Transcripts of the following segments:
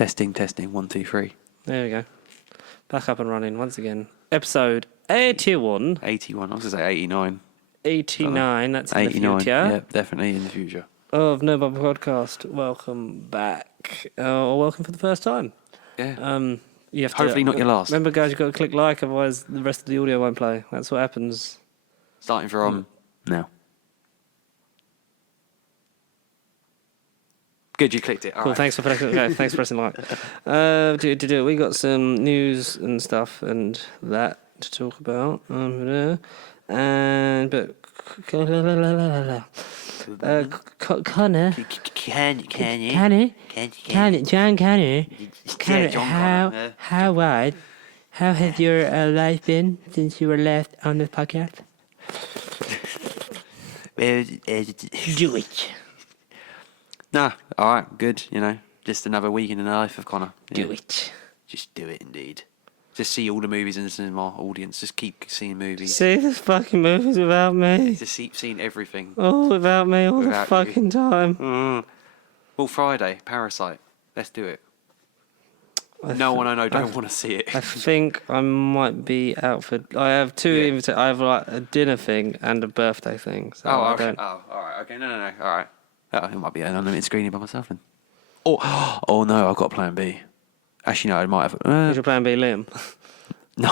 Testing. 1, 2, 3. There we go. Back up and running once again. Episode 81. 81. I was going to say 89. 89. That's in 89. the future. Yeah, definitely in the future. Of No Bubble Podcast. Welcome back. Or welcome for the first time. Yeah. You have Hopefully not your last. Remember, guys, you've got to click like, otherwise the rest of the audio won't play. That's what happens. Starting from now. Good, you clicked it. All Cool, right. thanks for pressing like. We got some news and stuff and that to talk about. Connor, how has your life been since you were last on this podcast? Do it. Nah, all right, good. You know, just another week in the life of Connor. Yeah. Do it. Just do it, indeed. Just see all the movies in the cinema audience. Just keep seeing movies. See this fucking movies without me. Just keep seeing everything. All without me all Without the fucking time. Well, Friday, Parasite. Let's do it. No one I know don't want to see it. I think I might be out for. I have two invitations. I have like a dinner thing and a birthday thing. So I okay. don't. Oh, all right. Okay, no. All right. Oh, it might be an unlimited screening by myself then. Oh no, I've got Plan B. Actually, no, I might have. Is your Plan B, Liam? No,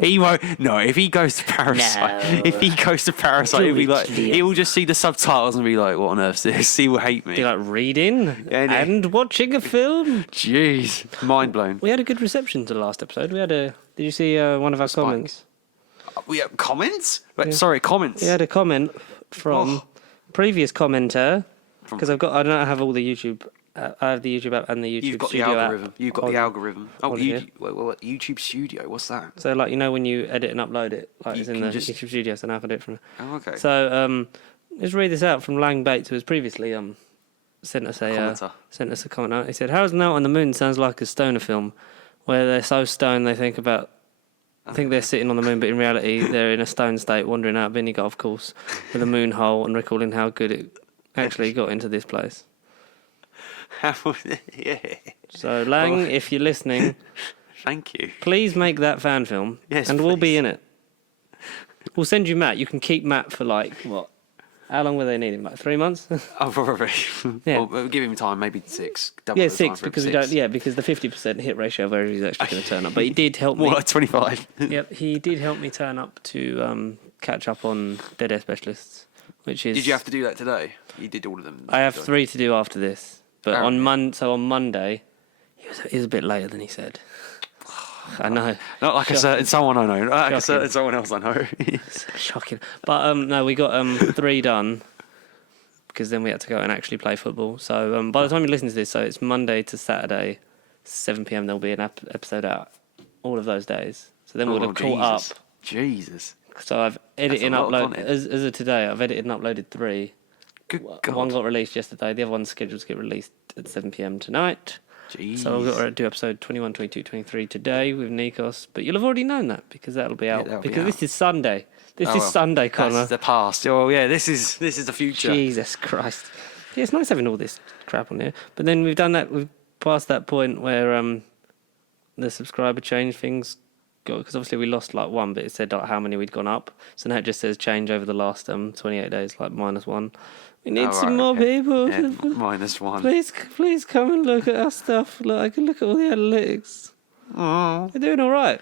he won't. No, if he goes to Parasite, he'll be like, he will just see the subtitles and be like, "What on earth is this?" He will hate me. Do you like reading and watching a film? Jeez, mind blown. We had a good reception to the last episode. Did you see one of our comments? We have comments? Wait, sorry, comments. We had a comment from previous commenter because I don't have all the YouTube. I have the YouTube app and the YouTube You've got Studio the algorithm. app. You've got the algorithm. Oh, what, YouTube Studio. What's that? So, like, you know, when you edit and upload it, like, it's in the just... YouTube Studio, so now I can do it from. Oh, okay. So, let's read this out from Lang Bates, who has previously sent us a comment out. He said, "How's Now on the Moon sounds like a stoner film, where they're so stoned they think they're sitting on the moon, but in reality they're in a stone state, wandering out of any golf course with a moon hole and recalling how good it actually got into this place." Yeah. So Lang, if you're listening, thank you. Please make that fan film, and we'll be in it. We'll send you Matt. You can keep Matt for like what? How long will they need him? Like 3 months? Oh, probably. Yeah. Well, we'll give him time, maybe 6. Yeah, 6 because we don't. Yeah, because the 50% hit ratio of where he's actually going to turn up. But he did help me. More like 25. Yep, he did help me turn up to catch up on Dead Air Specialists, which is. Did you have to do that today? You did all of them. I have 3 to do after this. But on Monday, he was a bit later than he said. I know. Not like a certain someone I know. Not like a certain someone else I know. Shocking. But no, we got 3 done because then we had to go and actually play football. So by the time you listen to this, so it's Monday to Saturday, 7 p.m. There'll be an episode out all of those days. So then we'll have caught up. Jesus. So I've edited and uploaded as of today. I've edited and uploaded 3. Good God. One got released yesterday. The other one's scheduled to get released at 7 p.m. tonight. Jeez. So we've got to do episode 21, 22, 23 today with Nikos. But you'll have already known that because that'll be out. This is Sunday. This is Sunday, Connor. That's the past. Oh, yeah, this is the future. Jesus Christ. Yeah, it's nice having all this crap on here. But then we've done that. We've passed that point where the subscriber change things got... Because obviously we lost like 1, but it said like how many we'd gone up. So now it just says change over the last 28 days, like -1. We need some more people. Yeah, -1. Please come and look at our stuff. Look, I can look at all the analytics. Oh, We're doing all right.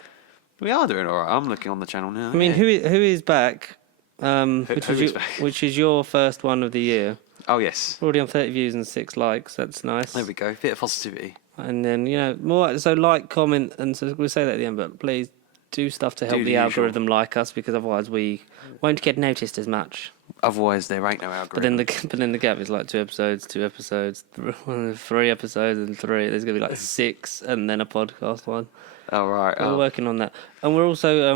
we are doing all right. I'm looking on the channel now. I mean, who is back? Which is your first one of the year. Oh, yes. We're already on 30 views and 6 likes. That's nice. There we go. Bit of positivity. And then, more. So like, comment, and so we'll say that at the end, but please do stuff to help the algorithm like us, because otherwise we won't get noticed as much. Otherwise, there ain't no algorithm. But then the gap is like 2 episodes, 3 episodes, and 3. There's gonna be like 6, and then a podcast one. Oh right. We're working on that, and we're also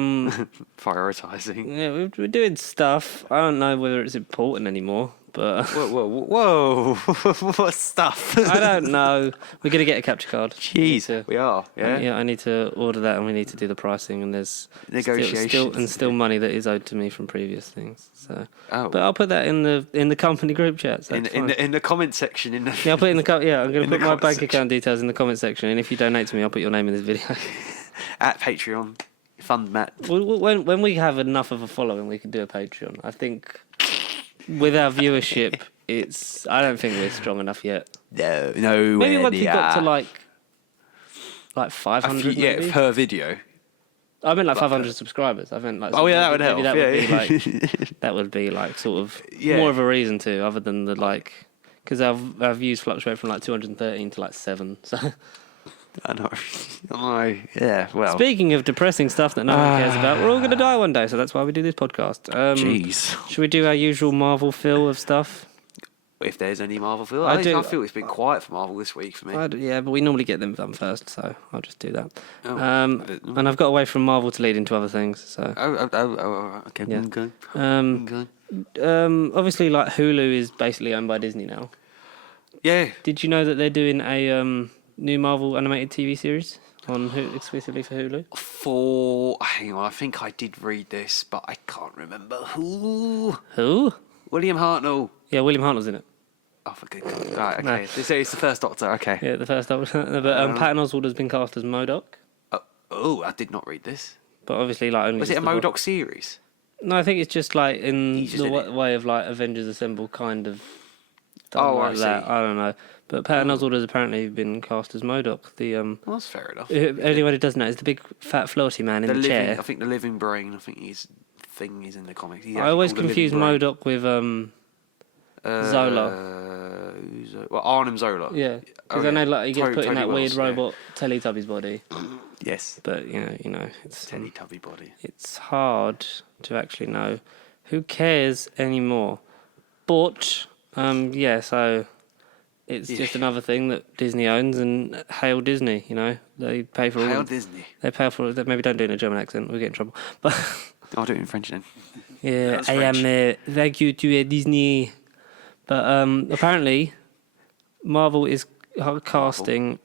prioritizing. Yeah, we're doing stuff. I don't know whether it's important anymore, But Whoa! What stuff? I don't know. We're gonna get a capture card. Jeez, we are. Yeah. Yeah, I need to order that, and we need to do the pricing, and there's negotiations still money that is owed to me from previous things. So, but I'll put that in the company group chat. So in the comment section. I'll put it in the I'm going to put my bank account details in the comment section, and if you donate to me, I'll put your name in this video. At Patreon, fund Matt. When we have enough of a following, we can do a Patreon. I think with our viewership, I don't think we're strong enough yet. No. Maybe once we got to like 500. Yeah, per video. I meant like 500 subscribers. I meant like. Oh yeah, that would help. That would be like sort of more of a reason to, other than the like, because our views fluctuate from like 213 to like 7. So. I know. Well. Speaking of depressing stuff that no one cares about, we're all going to die one day, so that's why we do this podcast. Jeez. Should we do our usual Marvel fill of stuff? If there's any Marvel fill, I feel it's been quiet for Marvel this week for me. Yeah, but we normally get them done first, so I'll just do that. And I've got away from Marvel to lead into other things. So. Okay. Yeah. Okay. Obviously, like Hulu is basically owned by Disney now. Yeah. Did you know that they're doing a new Marvel animated TV series exclusively for Hulu? Hang on, I think I did read this, but I can't remember who. Who? William Hartnell. Yeah, William Hartnell's in it. Oh, for good God. Right, okay. No. It's the first Doctor, okay. Yeah, the first Doctor. But Patton Oswalt has been cast as MODOK. I did not read this. But obviously, like, only. Was it a MODOK series? No, I think it's just like in the way of like Avengers Assemble kind of. I see. That. I don't know. But Patton Oswalt has apparently been cast as MODOK. Well, that's fair enough. Anyone who doesn't know is the big fat floaty man in the chair. I think the living brain. I think his thing is in the comics. I always confuse MODOK with Zola. Arnim Zola. Yeah, because I know like he gets put in that weird robot Teletubbies body. Yes. But you know, it's Teletubby body. It's hard to actually know. Who cares anymore? But so. It's just another thing that Disney owns, and hail Disney, they pay for all. Hail Disney. They pay for it. Maybe don't do it in a German accent. We'll get in trouble. But I'll do it in French then. Yeah, I am. Thank you to Disney. But apparently, Marvel is casting.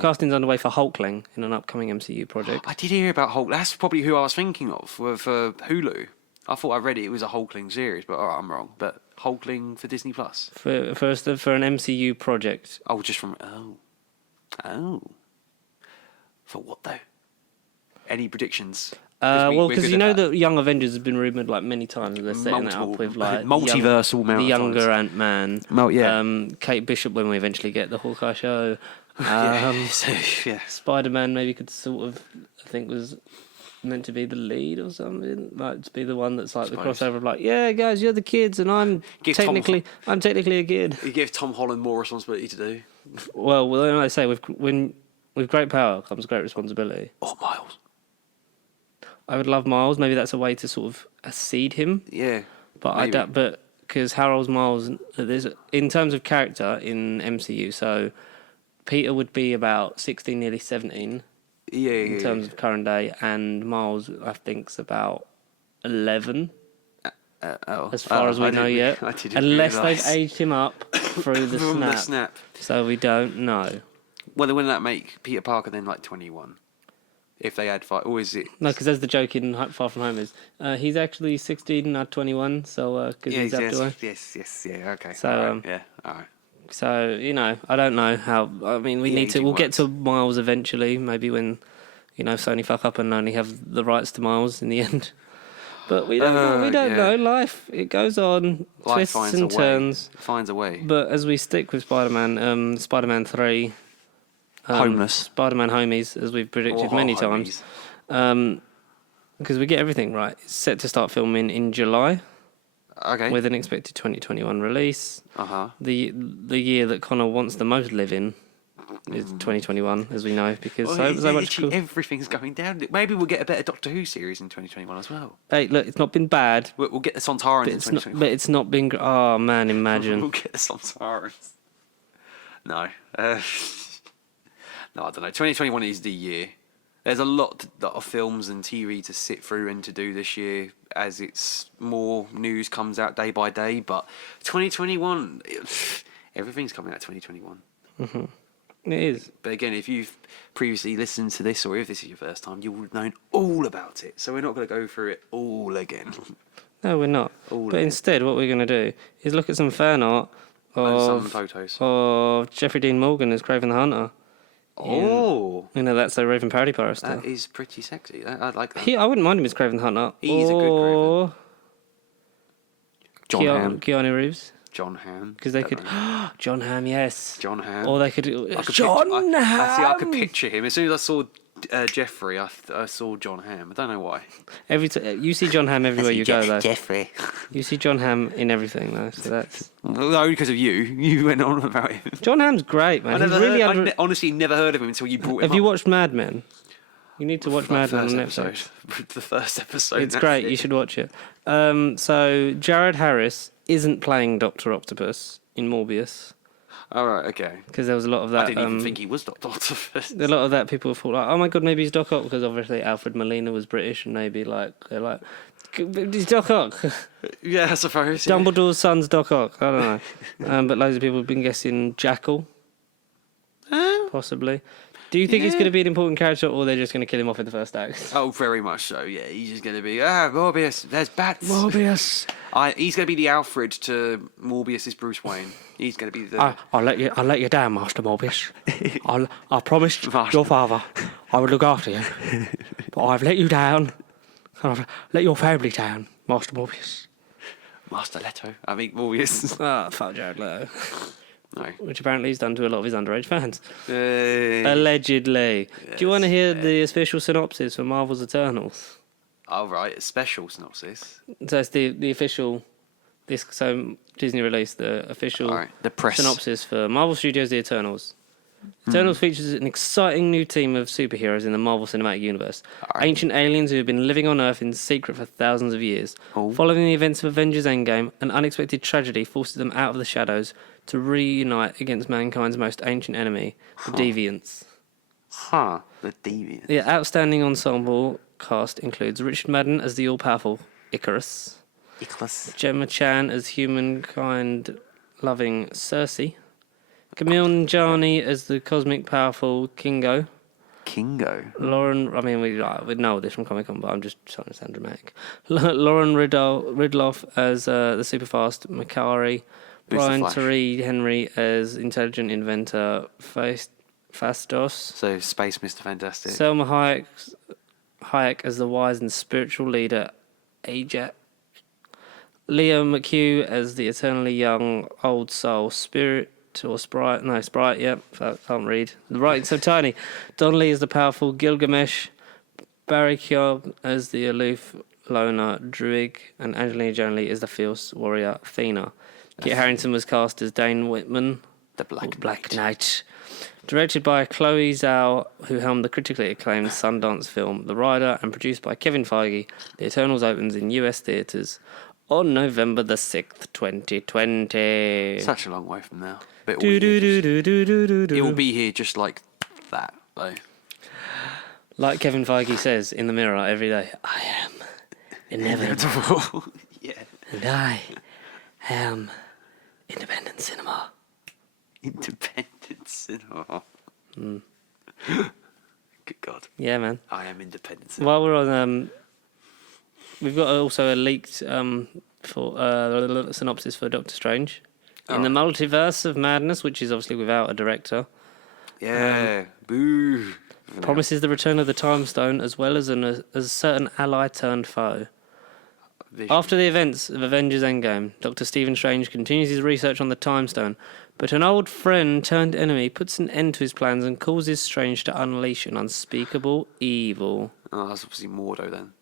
Casting's underway for Hulkling in an upcoming MCU project. I did hear about Hulk. That's probably who I was thinking of for Hulu. I thought I read it was a Hulkling series, but I'm wrong. But Hulkling for Disney Plus for an MCU project. Oh, just from for what though? Any predictions? Because you know that Young Avengers has been rumored like many times. They're setting it up with like multiversal, the younger Ant-Man. Kate Bishop when we eventually get the Hawkeye show. Spider-Man maybe could sort of, I think was meant to be the lead or something, like to be the one that's like the crossover of like, yeah guys, you're the kids and I'm technically a kid. You give Tom Holland more responsibility to do. Well, then I say with great power comes great responsibility. Or Miles. I would love Miles. Maybe that's a way to sort of seed him. Yeah, but maybe. I doubt. But because Harold's Miles, there's in terms of character in MCU, so Peter would be about 16, nearly 17. In terms of current day, and Miles, I think, is about 11. As far as we know yet, unless they've aged him up through the snap. So we don't know. Well, wouldn't that make Peter Parker then like 21? If they add 5, or is it? No, because there's the joke in Far From Home is he's actually 16, not 21. So because he's after yes, okay. So all right. So I don't know how. I mean, we'll get to Miles eventually. Maybe when Sony fuck up and only have the rights to Miles in the end. But we don't know. We don't know. Life, it goes on. Life twists and turns. Finds a way. But as we stick with Spider-Man, Spider-Man 3, Homeless Spider-Man homies, as we've predicted many times, because we get everything right. It's set to start filming in July. Okay. With an expected 2021 release. The year that Connor wants the most live in is 2021, as we know, because so much. Everything's going down. Maybe we'll get a better Doctor Who series in 2021 as well. Hey, look, it's not been bad. We'll get the Sontarans in 2021. But it's not been. Oh man, imagine. We'll get the Sontarans. No. No, I don't know. 2021 is the year. there's a lot of films and TV to sit through and to do this year as it's more news comes out day by day. But 2021, everything's coming out 2021. Mm-hmm. It is. But again, if you've previously listened to this or if this is your first time, you will have known all about it. So we're not going to go through it all again. No, we're not. But instead, what we're going to do is look at some fan art some photos of Jeffrey Dean Morgan as Craven the Hunter. Oh. That's a Raven parody pirate. That is pretty sexy. I like that. I wouldn't mind him as Craven the Hunter. He's a good Craven. Keanu Reeves. John Hamm. Because they could... John Hamm, yes. John Hamm. Or they could... John Hamm! I could picture him. As soon as I saw Jeffrey, I saw John Hamm. I don't know why. You see John Hamm everywhere you go, though. Jeffrey. You see John Hamm in everything, though. So that's... Only because of you. You went on about him. John Hamm's great, man. I honestly never heard of him until you brought him Have you watched Mad Men? You need to watch Mad Men on Netflix. The first episode. It's great. You should watch it. So Jared Harris isn't playing Dr. Octopus in Morbius. All right, okay. Because there was a lot of that. I didn't even think he was Dr. Octopus. A lot of that people thought like, oh my god, maybe he's Doc Ock, because obviously Alfred Molina was British, and maybe they're like, he's Doc Ock. Yeah, I suppose. Dumbledore's son's Doc Ock. I don't know. But loads of people have been guessing Jackal. Possibly. Do you think he's going to be an important character, or they're just going to kill him off in the first act? Oh, very much so, yeah. He's just going to be, Morbius, there's bats. Morbius. He's going to be the Alfred to Morbius's Bruce Wayne. He's going to be the... I'll let you down, Master Morbius. I promised your father I would look after you, but I've let you down. I've let your family down, Master Morbius. Master Leto. I mean, Morbius. Fuck Jared Leto. No. Which apparently he's done to a lot of his underage fans. Allegedly. Yes, do you want to hear the official synopsis for Marvel's Eternals? Oh, right. A special synopsis. So it's the official... So Disney released the official the press synopsis for Marvel Studios' The Eternals. Eternals features an exciting new team of superheroes in the Marvel Cinematic Universe. Ancient aliens who have been living on Earth in secret for thousands of years. Following the events of Avengers Endgame, an unexpected tragedy forces them out of the shadows to reunite against mankind's most ancient enemy, the Deviants. The Deviants. The outstanding ensemble cast includes Richard Madden as the all-powerful Icarus. Gemma Chan as humankind-loving Cersei. Camille Nanjiani as the cosmic powerful Kingo. Lauren, we know this from Comic Con, but I'm just trying to sound dramatic. Lauren Ridloff as the super fast Makari. Brian Tyree Henry as intelligent inventor Fastos. So Space Mr. Fantastic. Selma Hayek as the wise and spiritual leader Ajax. Leo McHugh as the eternally young old soul Spirit. Or Sprite, yep, I can't read. The writing's so tiny. Don Lee as the powerful Gilgamesh, Barry Keoghan as the aloof loner Druig, and Angelina Jolie as the fierce warrior Athena. Kit Harington was cast as Dane Whitman, the Black Knight. Directed by Chloe Zhao, who helmed the critically acclaimed Sundance film The Rider, and produced by Kevin Feige, The Eternals opens in US theatres on November the 6th, 2020. Such a long way from now. It will be here just like that, though. Like Kevin Feige says in the mirror every day, I am inevitable. Yeah. And I am independent cinema. Independent cinema. Good God. Yeah, man. I am independent cinema. While we're on, we've got also a leaked synopsis for Doctor Strange. In the Multiverse of Madness, which is obviously without a director. Yeah, boo. Promises the return of the Time Stone as well as a certain ally turned foe. Vision. After the events of Avengers Endgame, Dr. Stephen Strange continues his research on the Time Stone, but an old friend turned enemy puts an end to his plans and causes Strange to unleash an unspeakable evil. Oh, that's obviously Mordo then.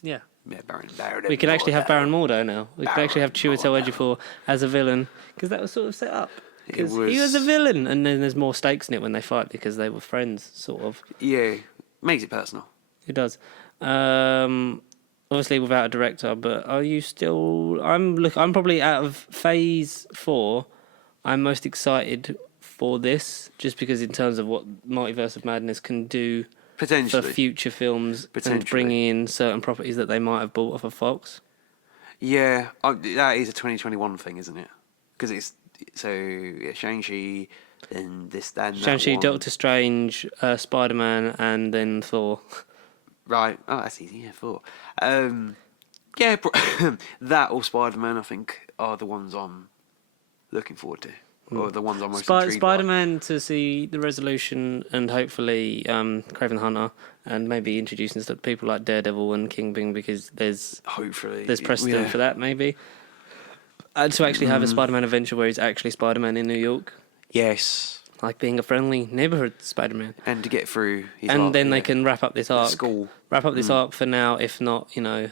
Yeah. Yeah, Baron we can actually have Baron Mordo now. We can actually have Chiwetel Ejiofor as a villain, because that was sort of set up. Because he was a villain, and then there's more stakes in it when they fight because they were friends, sort of. Yeah, makes it personal. It does. Obviously without a director, but are you still? I'm probably out of Phase 4. I'm most excited for this, just because in terms of what Multiverse of Madness can do Potentially. for future films and Potentially. bringing in certain properties that they might have bought off of Fox. Yeah, that is a 2021 thing, isn't it? Because it's Shang-Chi and this, that, and Shang-Chi, that one. Doctor Strange, Spider-Man, and then Thor. Right. Oh, that's easy. Yeah, Thor. Yeah, that or Spider-Man, I think, are the ones I'm looking forward to. Or the ones I'm most intrigued Spider-Man to see the resolution and hopefully Kraven the Hunter, and maybe introducing stuff, people like Daredevil and Kingpin, because there's precedent for that maybe. And to actually have a Spider-Man adventure where he's actually Spider-Man in New York. Yes. Like being a friendly neighborhood Spider-Man. And to get through his and arc, then they can wrap up this arc. School. Wrap up this arc for now, if not, you know.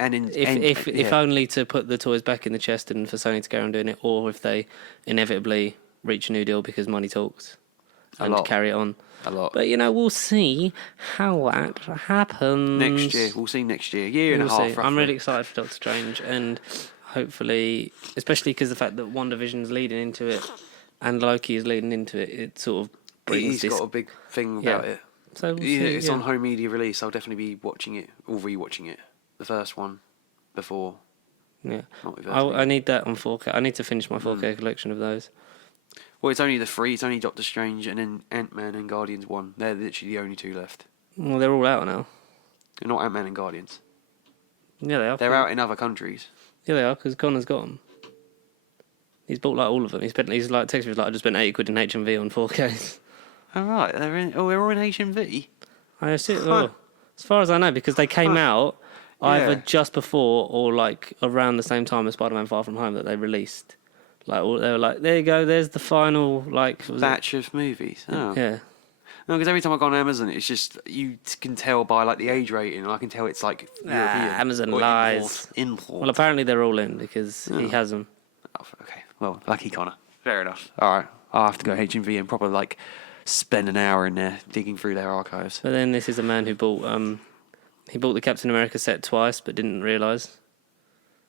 And if only to put the toys back in the chest and for Sony to go on doing it, or if they inevitably reach a new deal because money talks and carry it on. A lot. But, you know, we'll see how that happens. Next year. We'll see next year. Year and a half, roughly. I'm really excited for Doctor Strange, and hopefully, especially because the fact that WandaVision's leading into it and Loki is leading into it, it sort of brings He's got a big thing about it. So we'll see, it's on home media release. I'll definitely be watching it or rewatching it. The first one before. Yeah. I need that on 4K. I need to finish my 4K collection of those. Well, it's only the three. It's only Doctor Strange and then Ant-Man and Guardians 1. They're literally the only two left. Well, they're all out now. They're not Ant-Man and Guardians. Yeah, they are. They're out in other countries. Yeah, they are, because Connor's got them. He's bought like all of them. He's like texted me like, I just spent £80 in HMV on 4Ks. All right, they're all in HMV. I assume. Well, as far as I know, because they came out either just before or like around the same time as Spider-Man: Far From Home that they released. Like they were like, there you go, there's the final batch of movies. Oh. Yeah. No, because every time I go on Amazon, it's just you can tell by like the age rating. I can tell it's like European. Amazon lies. Import. Well, apparently they're all in because he has them. Oh, okay. Well, lucky Connor. Fair enough. All right. I'll have to go HMV and probably like spend an hour in there digging through their archives. But then this is a man who bought the Captain America set twice but didn't realise.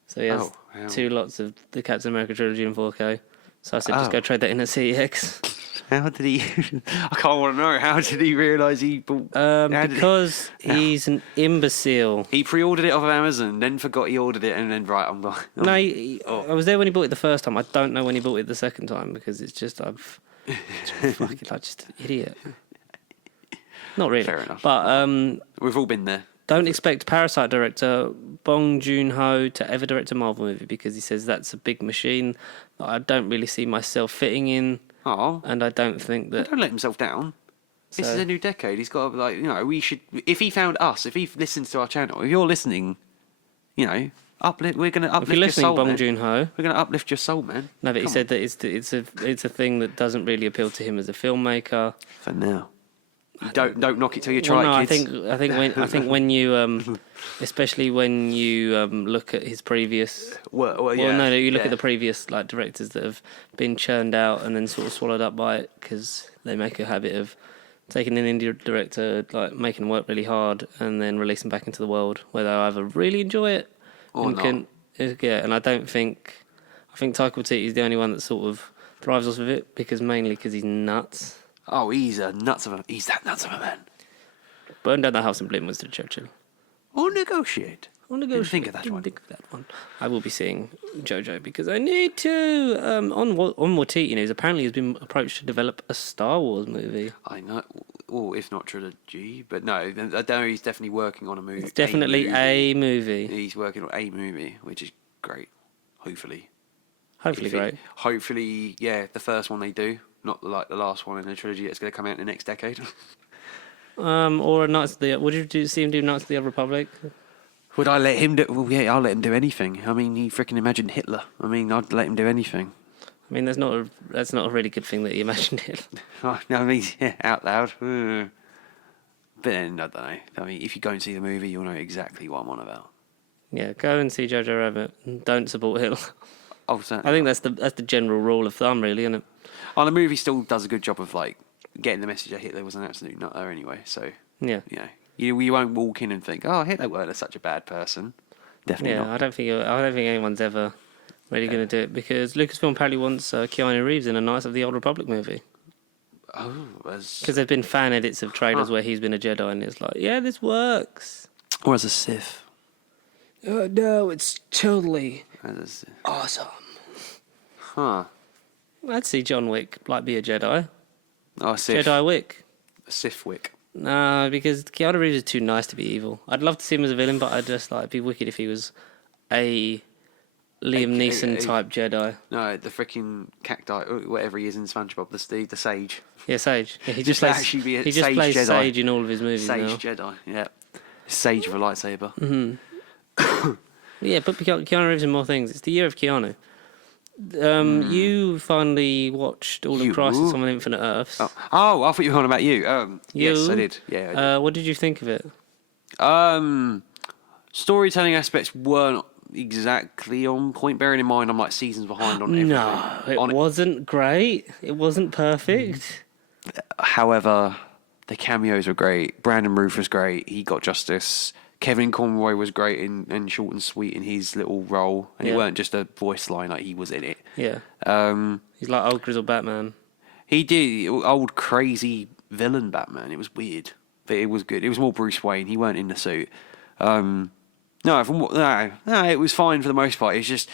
So he has 2 lots of the Captain America trilogy in 4K. So I said, just go trade that in at CEX. How did he... I can't want to know. How did he realise he bought... Because he's an imbecile. He pre-ordered it off of Amazon, then forgot he ordered it, and then, I'm not... No, I was there when he bought it the first time. I don't know when he bought it the second time, because it's just, fucking like just an idiot. Not really. Fair enough. But... we've all been there. Don't expect Parasite director Bong Joon-ho to ever direct a Marvel movie, because he says that's a big machine that I don't really see myself fitting in. Oh. And I don't think that... Don't let himself down. This is a new decade. He's got to, we should... If he found us, if he listens to our channel, if you're listening, we're going to uplift your soul, if you're listening, Bong Joon-ho... We're going to uplift your soul, man. No, but he said that it's a thing that doesn't really appeal to him as a filmmaker. For now. Don't knock it till you try it, kids. I think when you especially when you look at his previous you look at the previous like directors that have been churned out and then sort of swallowed up by it, because they make a habit of taking an indie director, like making them work really hard and then releasing back into the world where they either really enjoy it or not. And I think Taika Waititi is the only one that sort of thrives off of it, mainly because he's nuts. Oh, he's that nuts of a man. Burn down the house and blame Winston Churchill. Or negotiate. Didn't think of that one. I will be seeing Jojo because I need to. On Waititi news, apparently he's been approached to develop a Star Wars movie. I know, or if not trilogy, but no, I know he's definitely working on a movie. It's definitely a movie. He's working on a movie, which is great. Hopefully, great. Hopefully, yeah, the first one they do. Not like the last one in the trilogy that's going to come out in the next decade. Or Knights of the... Would you see him do Knights of the Old Republic? Would I let him do... Well, yeah, I'll let him do anything. I mean, he freaking imagined Hitler. I mean, I'd let him do anything. I mean, that's not a really good thing that he imagined Hitler. I mean, yeah, out loud. But then, I don't know. I mean, if you go and see the movie, you'll know exactly what I'm on about. Yeah, go and see Jojo Rabbit. Don't support Hitler. Oh, certainly. I think that's the general rule of thumb, really, isn't it? Oh, the movie still does a good job of like getting the message that Hitler was an absolute nutter anyway. So yeah, you won't walk in and think, oh, Hitler weren't such a bad person. Definitely not. I don't think anyone's ever really going to do it, because Lucasfilm apparently wants Keanu Reeves in a Knights of the Old Republic movie. Oh, because there've been fan edits of trailers where he's been a Jedi, and it's like, yeah, this works. or as a Sith. No, it's totally As a Sith. awesome. Huh. I'd see John Wick like be a Jedi. Oh, a Sith. Jedi Wick. A Sith Wick. No, because Keanu Reeves is too nice to be evil. I'd love to see him as a villain, but I'd just like it'd be wicked if he was a Liam Neeson type Jedi. No, the freaking cacti, whatever he is in SpongeBob, the sage. Yeah, Sage. Yeah, he Just just plays. actually be a He just Sage plays Jedi. Sage in all of his movies Sage now. Jedi, yeah. Sage with a lightsaber. Yeah, put Keanu Reeves in more things. It's the year of Keanu. You finally watched all of Crisis on Infinite Earths. Oh, I thought you were on about you. Yes, I did. Yeah. I did. What did you think of it? Storytelling aspects weren't exactly on point. Bearing in mind, I'm like seasons behind on everything. No, it wasn't great. It wasn't perfect. However, the cameos were great. Brandon Routh was great. He got justice. Kevin Conroy was great and short and sweet in his little role, and it weren't just a voice line; like he was in it. Yeah. He's like old grizzled Batman. He did old crazy villain Batman. It was weird, but it was good. It was more Bruce Wayne. He weren't in the suit. No, it was fine for the most part. It's just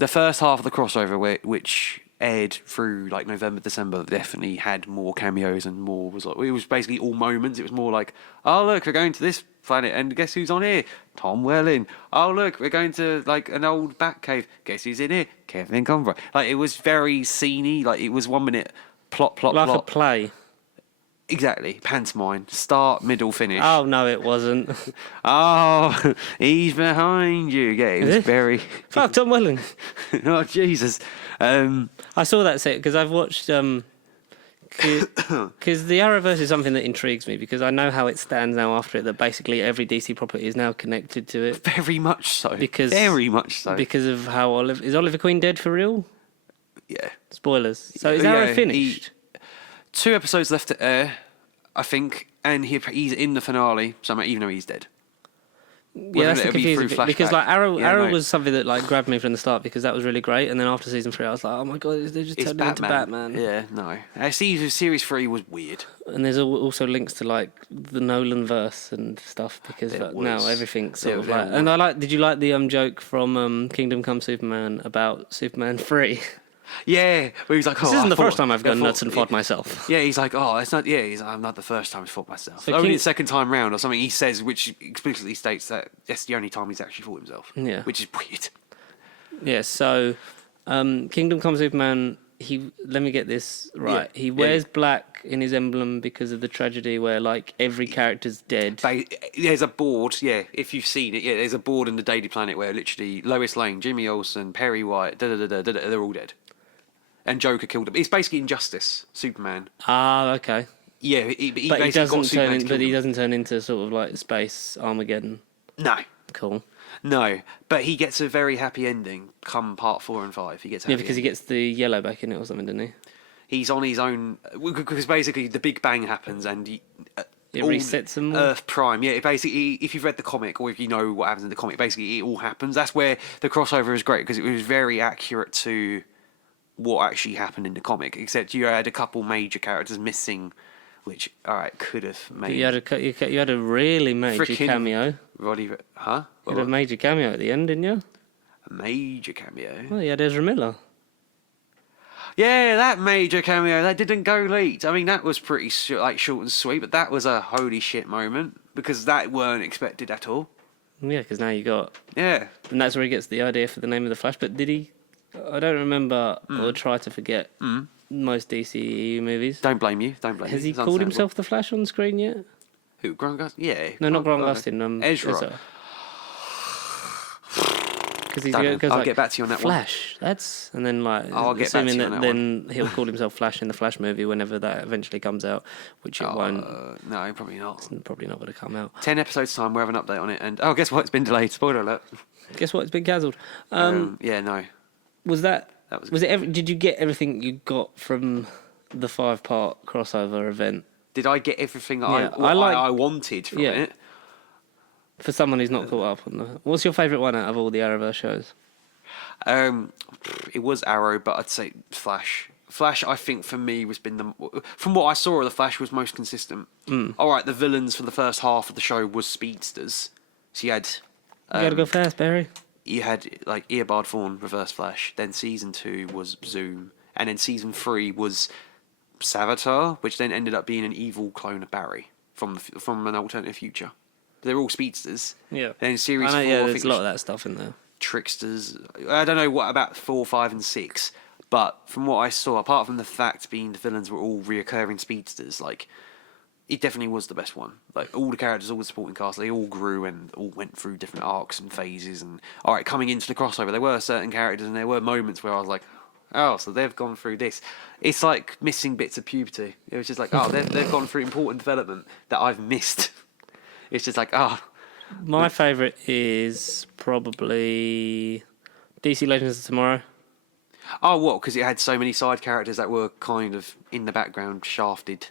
the first half of the crossover, which aired through like November, December, definitely had more cameos and more was like it was basically all moments. It was more like, oh look, we're going to this planet and guess who's on here? Tom Welling. Oh look, we're going to like an old bat cave. Guess who's in here? Kevin Conroy. Like it was very sceney. Like it was 1 minute plot. Like a play. Exactly, pantomime, start, middle, finish. Oh no, it wasn't. Oh, he's behind you. Yeah, it was very. Fuck Tom Welling. Oh Jesus. I saw that set because I've watched. Because the Arrowverse is something that intrigues me because I know how it stands now after it that basically every DC property is now connected to it. Very much so. Very much so. Because of how is Oliver Queen dead for real? Yeah. Spoilers. So is Arrow finished? 2 episodes left to air, I think, and he's in the finale. So even though he's dead. Yeah, that's the confusing bit, because like Arrow was something that like grabbed me from the start because that was really great, and then after season 3 I was like, oh my god, they just turned it into Batman. Yeah, no. Series 3 was weird, and there's also links to like the Nolan verse and stuff because now everything's sort of like. And I like. Did you like the joke from Kingdom Come Superman about Superman 3? Yeah, where he's like, this isn't the first time I've gone nuts and fought myself. Yeah, he's like, oh, it's not. Yeah, I'm not the first time I've fought myself. So only the second time round or something. He says, which explicitly states that that's the only time he's actually fought himself. Yeah, which is weird. Yeah. So, Kingdom Come Superman. Let me get this right. Yeah, he wears black in his emblem because of the tragedy where like every character's dead. There's a board. Yeah, if you've seen it, there's a board in the Daily Planet where literally Lois Lane, Jimmy Olsen, Perry White, they're all dead. And Joker killed him. It's basically Injustice, Superman. Ah, okay. Yeah, he doesn't he doesn't turn into sort of like space Armageddon. No. Cool. No, but he gets a very happy ending come part 4 and 5. He gets because he gets the yellow back in it or something, doesn't he? He's on his own because basically the Big Bang happens and it resets them. Earth Prime. Yeah, basically, if you've read the comic or if you know what happens in the comic, basically it all happens. That's where the crossover is great because it was very accurate to what actually happened in the comic, except you had a couple major characters missing, which could have made. You had a really major cameo. Roddy, huh? You had a major cameo at the end, didn't you? A major cameo. Well, you had Ezra Miller. Yeah, that major cameo that didn't go late. I mean, that was pretty short and sweet, but that was a holy shit moment because that weren't expected at all. Yeah, because now you got. Yeah, and that's where he gets the idea for the name of the Flash. But did he? I don't remember or try to forget most DCEU movies. Don't blame you. Has he called himself the Flash on screen yet? Who? Grant Gustin? Yeah. No, not Grant Gustin. Ezra. Because I'll get back to you on that Flash. That's and then like I'll get assuming back to you on that that then he'll call himself Flash in the Flash movie whenever that eventually comes out, which it won't. No, probably not. It's probably not going to come out. 10 episodes time, we'll have an update on it. And guess what? It's been delayed. Spoiler alert. Guess what? It's been cancelled. Yeah, no. Was it? Did you get everything you got from the 5-part crossover event? Did I get everything I wanted from it? For someone who's not caught up on what's your favourite one out of all the Arrowverse shows? It was Arrow, but I'd say Flash. Flash, I think for me from what I saw of the Flash was most consistent. All right, the villains for the first half of the show was speedsters. So you had. You gotta go fast, Barry. You had like Eobard Thawne, Reverse Flash. Then season 2 was Zoom, and then season 3 was Savitar, which then ended up being an evil clone of Barry from an alternative future. They're all speedsters. Yeah. Then series 4, yeah, I there's think a lot of that stuff in there. Tricksters. I don't know what about 4, 5, and 6, but from what I saw, apart from the fact being the villains were all reoccurring speedsters, like it definitely was the best one. Like all the characters, all the supporting cast, they all grew and all went through different arcs and phases. And all right, coming into the crossover, there were certain characters and there were moments where I was like, oh, so they've gone through this. It's like missing bits of puberty. It was just like, oh, they've gone through important development that I've missed. It's just like, oh. My favourite is probably DC Legends of Tomorrow. Oh, what? Because it had so many side characters that were kind of in the background, shafted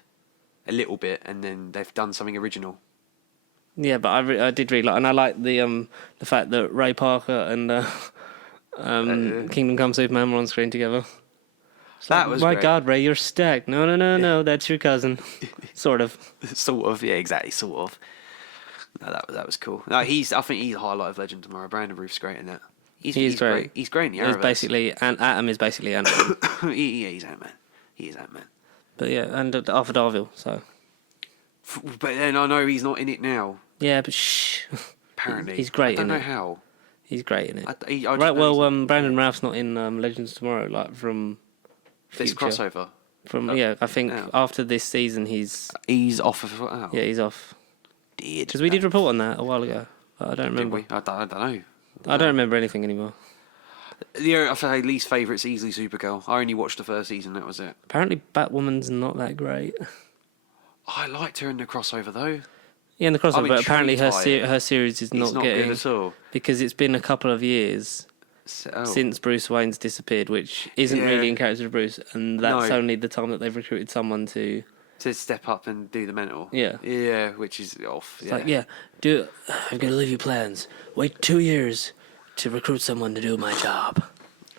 a little bit, and then they've done something original. Yeah, but I did really like, and I like the fact that Ray Parker and Kingdom Come Superman were on screen together. That was my great. God, Ray, you're stacked. No, that's your cousin, sort of. Sort of, yeah, exactly, sort of. No, that was cool. No, I think he's the highlight of Legend Tomorrow. Brandon Roof's great in that. He's great. He's great in the He's Arrowverse. basically, and Atom is basically Ant-Man. Yeah, he's Ant-Man. He is Ant-Man. But yeah, and Arthur Darvill, so. But then I know he's not in it now. Yeah, but shh. Apparently. He's great in it. I don't know how. He's great in it. I Right, well, Brandon Routh's not in Legends Tomorrow, like from This future. crossover. I think after this season he's off of... Oh. Yeah, he's off. Because we did report on that a while ago. But I don't remember. Did we? I don't know. I don't remember anything anymore. I say least favourite's easily Supergirl. I only watched the first season, that was it. Apparently Batwoman's not that great. I liked her in the crossover, though. Yeah, in the crossover, but apparently her her series is not getting... good at all. Because it's been a couple of years since Bruce Wayne's disappeared, which isn't really in character of Bruce, and that's only the time that they've recruited someone to step up and do the mental. Yeah, which is off. It's like, I'm gonna leave you plans. Wait 2 years to recruit someone to do my job.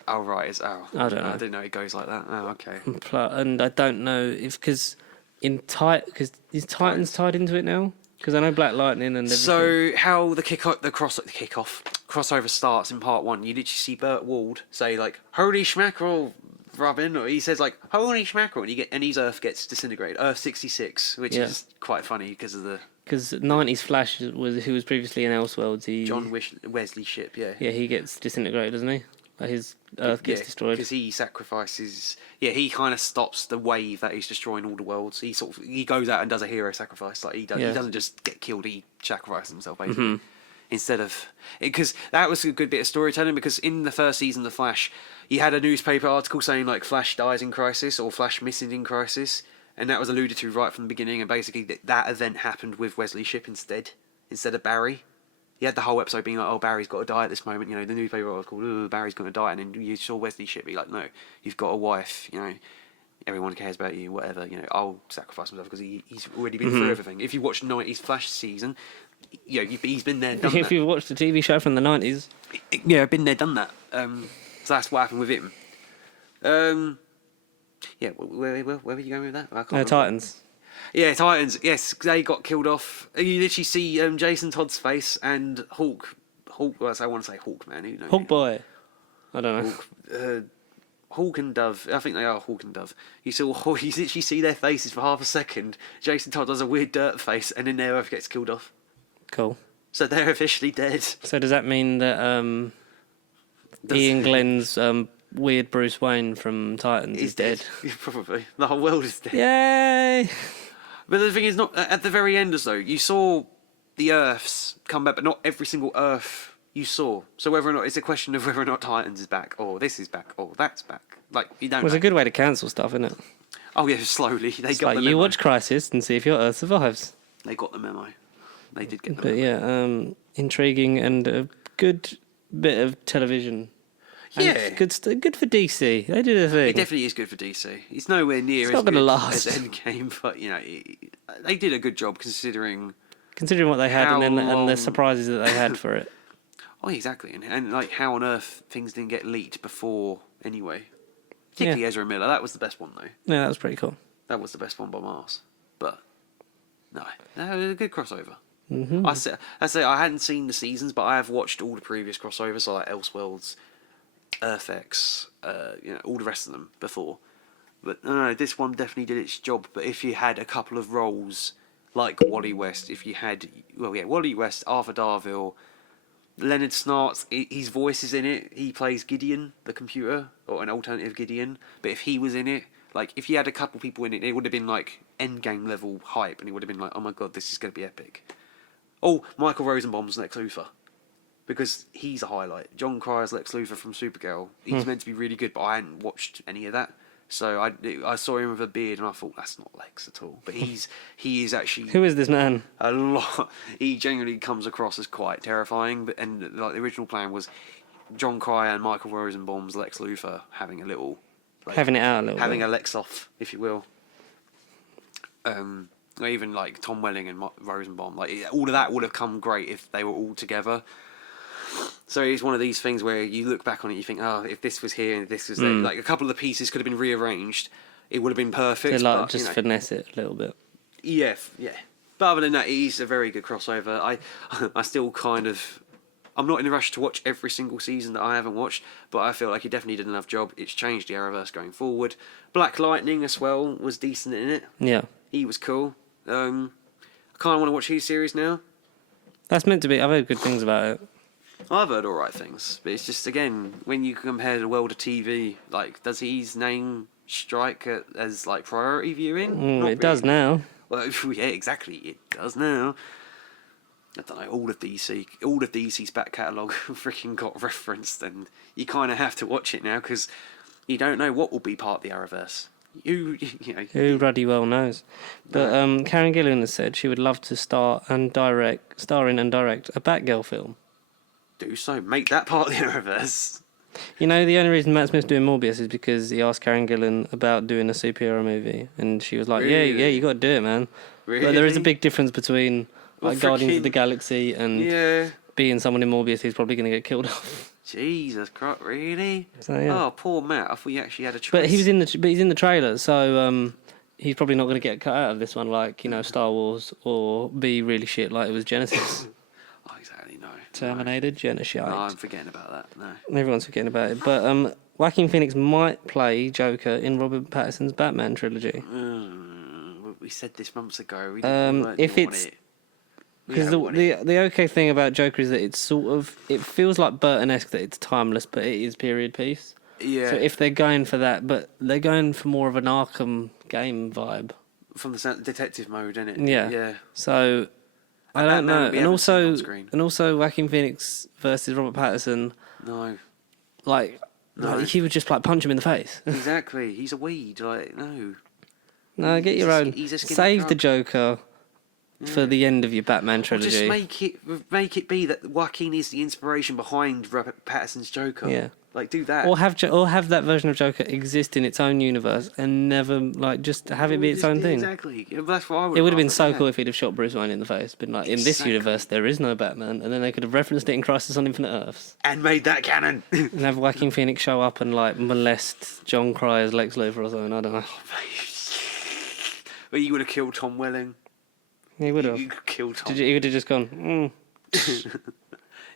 Oh right, I don't know. I didn't know it goes like that. Oh okay. And I don't know if because is Titans tied into it now? Because I know Black Lightning and everything. So how the crossover starts in part 1, you literally see Burt Ward say like, "Holy schmackerel, Robin," or he says like, "Holy schmackerel," and his Earth gets disintegrated. Earth 66, which is quite funny because of the 90s Flash was who was previously in Elseworlds. John Wesley ship, yeah. Yeah, he gets disintegrated, doesn't he? Like his Earth gets destroyed because he sacrifices. Yeah, he kind of stops the wave that is destroying all the worlds. He goes out and does a hero sacrifice. Like he doesn't just get killed. He sacrifices himself basically. Instead of because that was a good bit of storytelling. Because in the first season of The Flash, you had a newspaper article saying like Flash dies in crisis or Flash missing in crisis, and that was alluded to right from the beginning. And basically that event happened with Wesley Shipp instead of Barry. You had the whole episode being like, "Oh, Barry's got to die at this moment." You know, the newspaper article, "Oh, Barry's going to die," and then you saw Wesley Shipp be like, "No, you've got a wife. You know, everyone cares about you. Whatever. You know, I'll sacrifice myself because he's already been through everything." If you watch 90s Flash season, you know, he's been there, done that. If you've watched the TV show from the 90s, yeah, been there, done that. So that's what happened with him. Yeah, where were you going with that? I can't remember. Titans. Yeah, Titans. Yes, they got killed off. You literally see Jason Todd's face and Hulk. Well, I want to say Hawkman. Who knows? Hulk boy. I don't know. Hawk and Dove. I think they are Hawk and Dove. You literally see their faces for half a second. Jason Todd does a weird dirt face, and then their Earth gets killed off. Cool. So they're officially dead. So does that mean that Ian Glenn's weird Bruce Wayne from Titans is dead? Yeah, probably. The whole world is dead. Yay! But the thing is, not at the very end, as though you saw the Earths come back, but not every single Earth you saw. So whether or not it's a question of whether or not Titans is back, or this is back, or that's back. Like you don't. It was a good way to cancel stuff, isn't it? Oh yeah, slowly they got the memo. You watch Crisis and see if your Earth survives. They got the memo. They did get the memo. But yeah, intriguing and a good bit of television. Yeah, good for DC. They did a thing. It definitely is good for DC. It's nowhere near it's not good last. as Endgame, but you know, they did a good job considering what they had and the surprises that they had for it. Oh, exactly, and like how on earth things didn't get leaked before anyway. Particularly Ezra Miller. That was the best one, though. Yeah, that was pretty cool. That was the best one by miles. But, no, it was a good crossover. Mm-hmm. I say I hadn't seen the seasons, but I have watched all the previous crossovers, so like Elseworlds, Earth-X, all the rest of them before. But no, this one definitely did its job. But if you had a couple of roles like Wally West, Wally West, Arthur Darvill, Leonard Snartz, his voice is in it. He plays Gideon, the computer, or an alternative Gideon. But if he was in it, like if you had a couple people in it, it would have been like Endgame level hype, and it would have been like, oh my god, this is going to be epic. Oh, Michael Rosenbaum's Lex Luthor, because he's a highlight. John Cryer's Lex Luthor from Supergirl. He's meant to be really good, but I hadn't watched any of that. So I saw him with a beard and I thought, that's not Lex at all. But he is actually... Who is this man? A lot. He genuinely comes across as quite terrifying. And like the original plan was John Cryer and Michael Rosenbaum's Lex Luthor having a little... having it out a little having bit. a Lex off, if you will. Even like Tom Welling and Rosenbaum. Like all of that would have come great if they were all together. So it's one of these things where you look back on it, you think, oh, if this was here and this was there, like a couple of the pieces could have been rearranged, it would have been perfect. To like just finesse it a little bit. Yeah. But other than that, it is a very good crossover. I still kind of, I'm not in a rush to watch every single season that I haven't watched, but I feel like he definitely did enough job. It's changed the Arrowverse going forward. Black Lightning as well was decent in it. Yeah. He was cool. I kind of want to watch his series now. That's meant to be. I've heard good things about it. I've heard all right things, but it's just, again, when you compare the world of TV, like, does his name strike as, like, priority viewing? It does now. Well, yeah, exactly, it does now. I don't know, all of DC's back catalogue freaking got referenced, and you kind of have to watch it now, because you don't know what will be part of the Arrowverse. Who bloody well knows. But Karen Gillan has said she would love to star in and direct a Batgirl film. Do so. Make that part of the Arrowverse. You know, the only reason Matt Smith's doing Morbius is because he asked Karen Gillan about doing a superhero movie, and she was like, Really? yeah, you got to do it, man. Really? But there is a big difference between Guardians of the Galaxy and being someone in Morbius who's probably going to get killed off. Jesus Christ, really? So, yeah. Oh, poor Matt. I thought you actually had a choice. But he's in the trailer, so he's probably not going to get cut out of this one, like Star Wars, or be really shit like it was Genesis. Oh, exactly. No. Terminated Genocide. No, I'm forgetting about that. No. Everyone's forgetting about it. But Joaquin Phoenix might play Joker in Robert Pattinson's Batman trilogy. We said this months ago. We Because the okay thing about Joker is that it feels like Burton-esque, that it's timeless, but it is period piece. Yeah. So if they're going for that, but they're going for more of an Arkham game vibe. From the detective mode, isn't it? Yeah. Yeah. So I don't know. And also Joaquin Phoenix versus Robert Pattinson. No. Like he would just like punch him in the face. Exactly. He's a weed. Like no. No, get your own. Save the drug. Joker for the end of your Batman trilogy. Or just make it be that Joaquin is the inspiration behind Robert Pattinson's Joker. Yeah. Like do that. Or have that version of Joker exist in its own universe and never just have it be its own thing. Exactly. That's what I would. It would have been so cool if he'd have shot Bruce Wayne in the face. Been like, in this universe there is no Batman, and then they could have referenced it in Crisis on Infinite Earths and made that canon. And have Joaquin Phoenix show up and like molest John Cryer's Lex Luthor or something. I don't know. Well, you would have killed Tom Welling. He would have. You killed Tom. He would have just gone.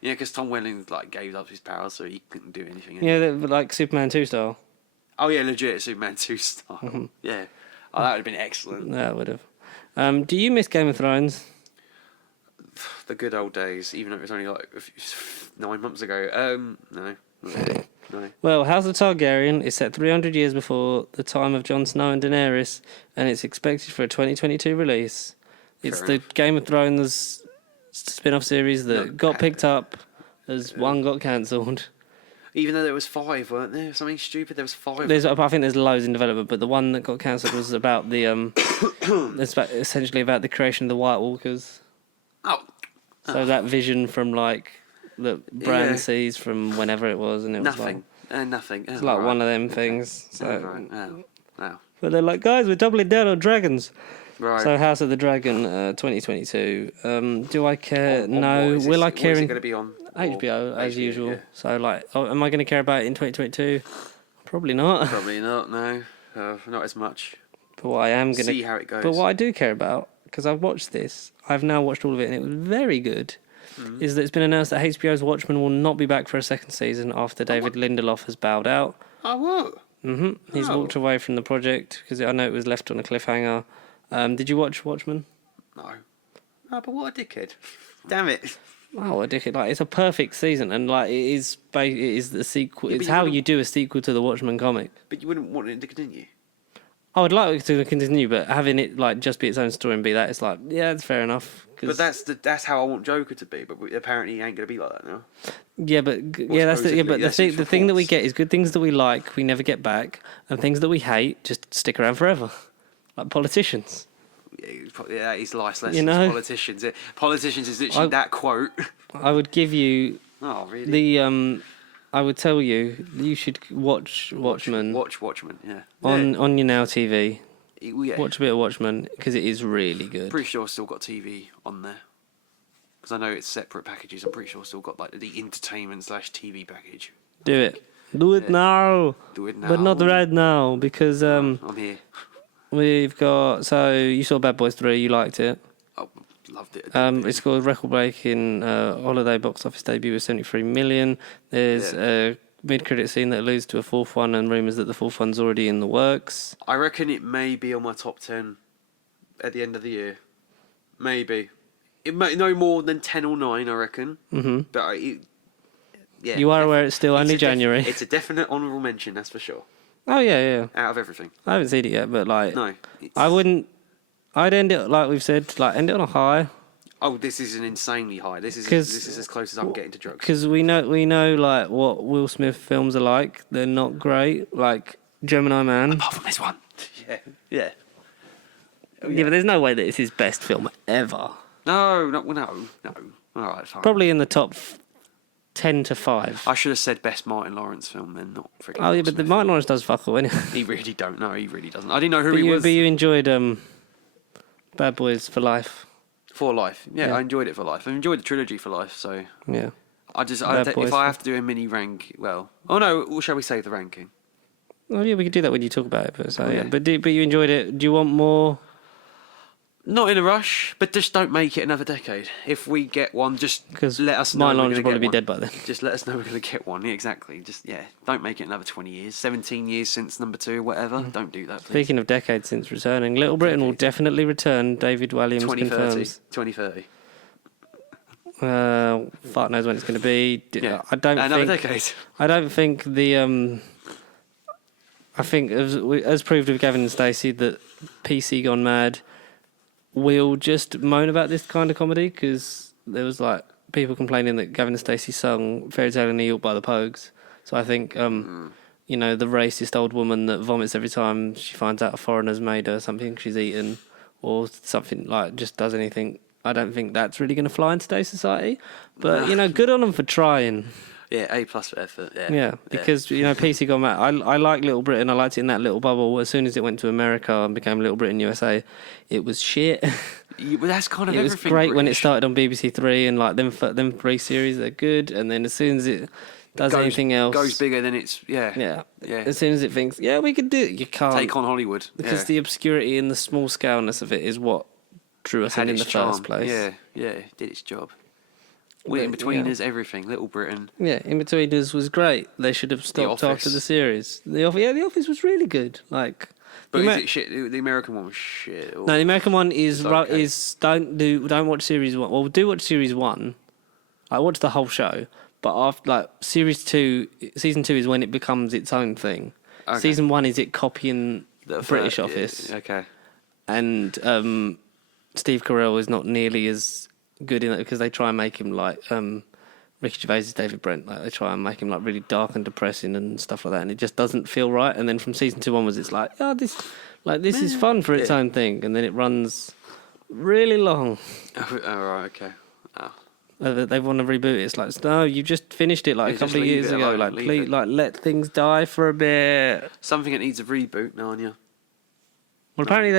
Yeah, because Tom Welling like gave up his powers, so he couldn't do anything. Yeah, like Superman 2 style. Oh yeah, legit Superman 2 style. Mm-hmm. Yeah, that would have been excellent. That would have. Do you miss Game of Thrones? The good old days, even though it was only like 9 months ago. No. Well, House of Targaryen is set 300 years before the time of Jon Snow and Daenerys, and it's expected for a 2022 release. It's the Game of Thrones spin-off series that got picked up as one got cancelled. Even though there was 5, weren't there? Something stupid. There was 5. I think there's loads in development, but the one that got cancelled was about the essentially about the creation of the White Walkers. So that vision from like that Bran sees from whenever it was, and it was nothing. Nothing. It's like one of them things. So. No. But they're like, guys, we're doubling down on dragons. Right. So House of the Dragon 2022. Do I care? No. Will I care? What is it going to be on? HBO as usual. Yeah. So like, am I going to care about it in 2022? Probably not. Probably not. No, not as much. But what I am going to see how it goes. But what I do care about, because I've watched this, I've now watched all of it, and it was very good. Is that it's been announced that HBO's Watchmen will not be back for a second season after David Lindelof has bowed out. Oh, what? He's walked away from the project because I know it was left on a cliffhanger. Did you watch Watchmen? No. No, but what a dickhead. Damn it. Oh, a dickhead. Like, it's a perfect season, and like it is the sequel. Yeah, it's how you do a sequel to the Watchmen comic. But you wouldn't want it to continue. I would like it to continue, but having it like just be its own story and be that, it's like, yeah, it's fair enough. But that's how I want Joker to be. But apparently, he ain't gonna be like that now. Yeah, but the thing that we get is good things that we like, we never get back, and things that we hate just stick around forever, like politicians. Yeah, he's life lessons. You know? Politicians. Politicians is literally that quote. I would give you. Oh, really? I would tell you should watch Watchmen. Watch Watchmen. Yeah. On your Now TV. Yeah. Watch a bit of Watchmen because it is really good. Pretty sure I've still got TV on there because I know it's separate packages. I'm pretty sure I've still got like the entertainment/TV package. Do it. Do it now. Do it now. But not right now because I'm here. We've got. So you saw Bad Boys 3. You liked it. Oh, loved it. It's got a record-breaking holiday box office debut with 73 million. There's a mid-credit scene that alludes to a fourth one, and rumours that the fourth one's already in the works. I reckon it may be on my top 10 at the end of the year. Maybe. It may no more than 10 or 9, I reckon. Mm-hmm. But yeah. You are aware it's still only January. It's a definite honourable mention, that's for sure. Oh yeah. Out of everything. I haven't seen it yet, but like, no, I wouldn't. I'd end it like we've said, like end it on a high. Oh, this is an insanely high. This is as close as I'm getting to drugs. Because we know like what Will Smith films are like. They're not great. Like Gemini Man. Apart from this one. Yeah. Oh, yeah, but there's no way that it's his best film ever. No. All right, fine. Probably in the top 10 to 5. I should have said best Martin Lawrence film then, not freaking. Oh yeah, but the Martin Lawrence does fuck all anyway. He really don't know. He really doesn't. I didn't know who he was. But you enjoyed Bad Boys for Life. For Life, yeah, I enjoyed it for life. I enjoyed the trilogy for life. So yeah, if I have to do a mini rank, or shall we save the ranking? Oh yeah, we could do that when you talk about it. But but you enjoyed it. Do you want more? Not in a rush, but just don't make it another decade. If we get one, just let us know. My launch will probably be dead by then. Just let us know we're going to get one. Yeah, exactly. Don't make it another 20 years, 17 years since number 2, whatever. Don't do that, please. Speaking of decades since returning, Little Britain will definitely return. David Walliams 2030. Fuck knows when it's going to be. Yeah. Another decade. I don't think the I think as proved with Gavin and Stacey that PC Gone Mad will just moan about this kind of comedy because there was like people complaining that Gavin and Stacey sung Fairy Tale in New York by the Pogues. So I think the racist old woman that vomits every time she finds out a foreigner's made her something she's eaten or something like just does anything. I don't think that's really going to fly in today's society. But good on them for trying. Yeah, A+ for effort. Yeah, because PC Gone Mad. I like Little Britain. I liked it in that little bubble. As soon as it went to America and became Little Britain USA, it was shit. Yeah, but that's kind of everything. It was great British. when it started on BBC Three and like them 3 series, they're good. And then as soon as it does anything else, goes bigger, then it's yeah. As soon as it thinks, we could do it, you can't take on Hollywood because the obscurity and the small scaleness of it is what drew us in the first place. Yeah, it did its job. In between is everything. Little Britain. Yeah, In Between Us was great. They should have stopped after the series. The Office was really good. Like, but is it shit? The American one was shit. No, the American one is don't watch series 1. Well, do watch series 1. I watched the whole show, but after series 2, season 2 is when it becomes its own thing. Okay. Season 1 is it copying the British Office. Yeah, okay. And Steve Carell is not nearly as good in it because they try and make him like Ricky Gervais' David Brent. Like they try and make him like really dark and depressing and stuff like that, and it just doesn't feel right. And then from season 2 onwards, it's like, this is fun for its own thing, and then it runs really long. Oh, right, okay. They want to reboot it. It's like, no, you just finished it like a couple of years ago. Alone, like, please, let things die for a bit. Something that needs a reboot, Narnia. Well, apparently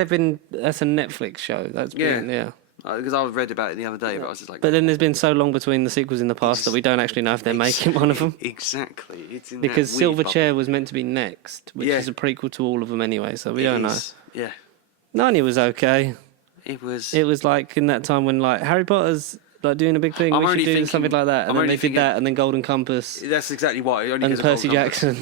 that's a Netflix show. That's been, yeah. Because I read about it the other day, but I was just like... But then there's been so long between the sequels in the past that we don't actually know if they're making one of them. Exactly. It's in because that weird Silverchair was meant to be next, which is a prequel to all of them anyway, so we don't know. Yeah. Narnia was okay. It was like in that time when like Harry Potter's like doing a big thing. We should do something like that, and then they did that, and then Golden Compass. That's exactly what. And Percy Jackson.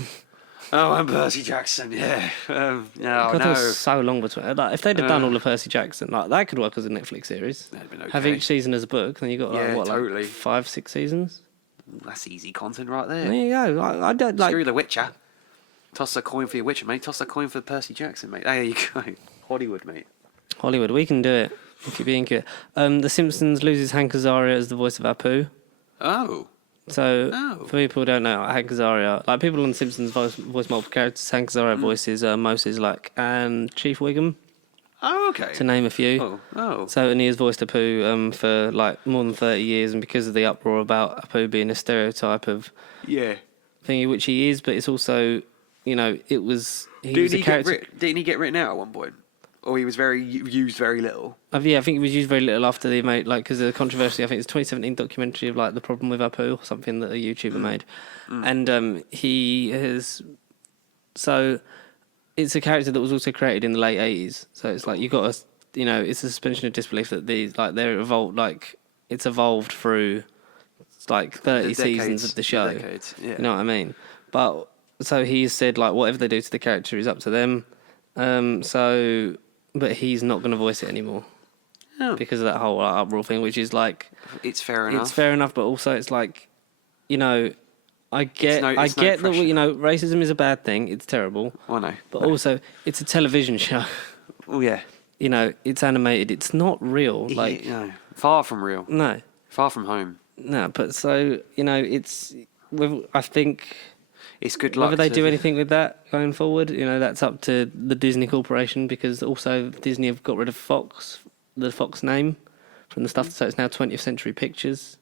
Oh, and Percy Jackson, yeah. God, there was so long between. Like, if they'd have done all of Percy Jackson, like that could work as a Netflix series. That'd been okay. Have each season as a book, then you got like 5-6 seasons. That's easy content right there. There you go. I don't like. Screw The Witcher. Toss a coin for your Witcher, mate. Toss a coin for Percy Jackson, mate. There you go. Hollywood, mate. Hollywood, we can do it. We keep being cute. The Simpsons loses Hank Azaria as the voice of Apu. Oh. So, for people who don't know, Hank Azaria, like people on The Simpsons voice multiple characters. Hank Azaria voices Moses like and Chief Wiggum. Oh, okay. To name a few. Oh. So, and he has voiced Apu for like more than 30 years, and because of the uproar about Apu being a stereotype of thingy, which he is, but it's also, it was... Didn't he get written out at one point? Or he was used very little? I think he was used very little after they made, like, because of the controversy. I think it's a 2017 documentary of, like, the problem with Apu, or something that a YouTuber made. And he has... So, it's a character that was also created in the late 80s. So it's like, you got to, it's a suspension of disbelief that they're evolved, like, it's evolved through, like, 30 seasons of the show. You know what I mean? But, so he said, like, whatever they do to the character is up to them. But he's not going to voice it anymore because of that whole uproar thing, which is like... It's fair enough. It's fair enough, but also it's like, I get that, racism is a bad thing. It's terrible. I know. But also, it's a television show. Oh, yeah. It's animated. It's not real. Like, no. Far from real. No. Far from home. No, but so, it's... I think... It's good luck. Whether they do anything with that going forward, that's up to the Disney Corporation, because also Disney have got rid of the Fox name from the stuff, so it's now 20th Century Pictures,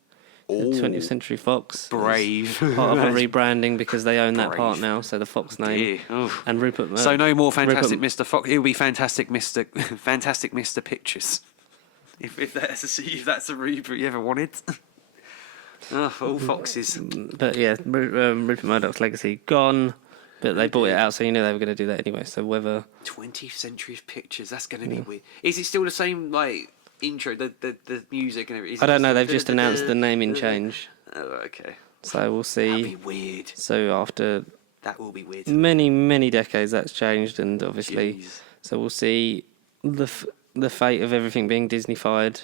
20th Century Fox. Brave. Part of a rebranding because they own that part now, so the Fox name. And Rupert. So no more Fantastic Mr. Fox. It will be Fantastic Mr. Pictures. If that's a reboot you ever wanted. All foxes. But yeah, Rupert Murdoch's legacy gone, but they bought it out, so they were going to do that anyway. So whether 20th Century Pictures, that's going to be weird. Is it still the same like intro, the music and everything? I don't know. They've just announced the naming change. Oh, okay. So we'll see. That'll be weird. So after that will be weird. Many decades, that's changed, and obviously, so we'll see the fate of everything being Disney-fied.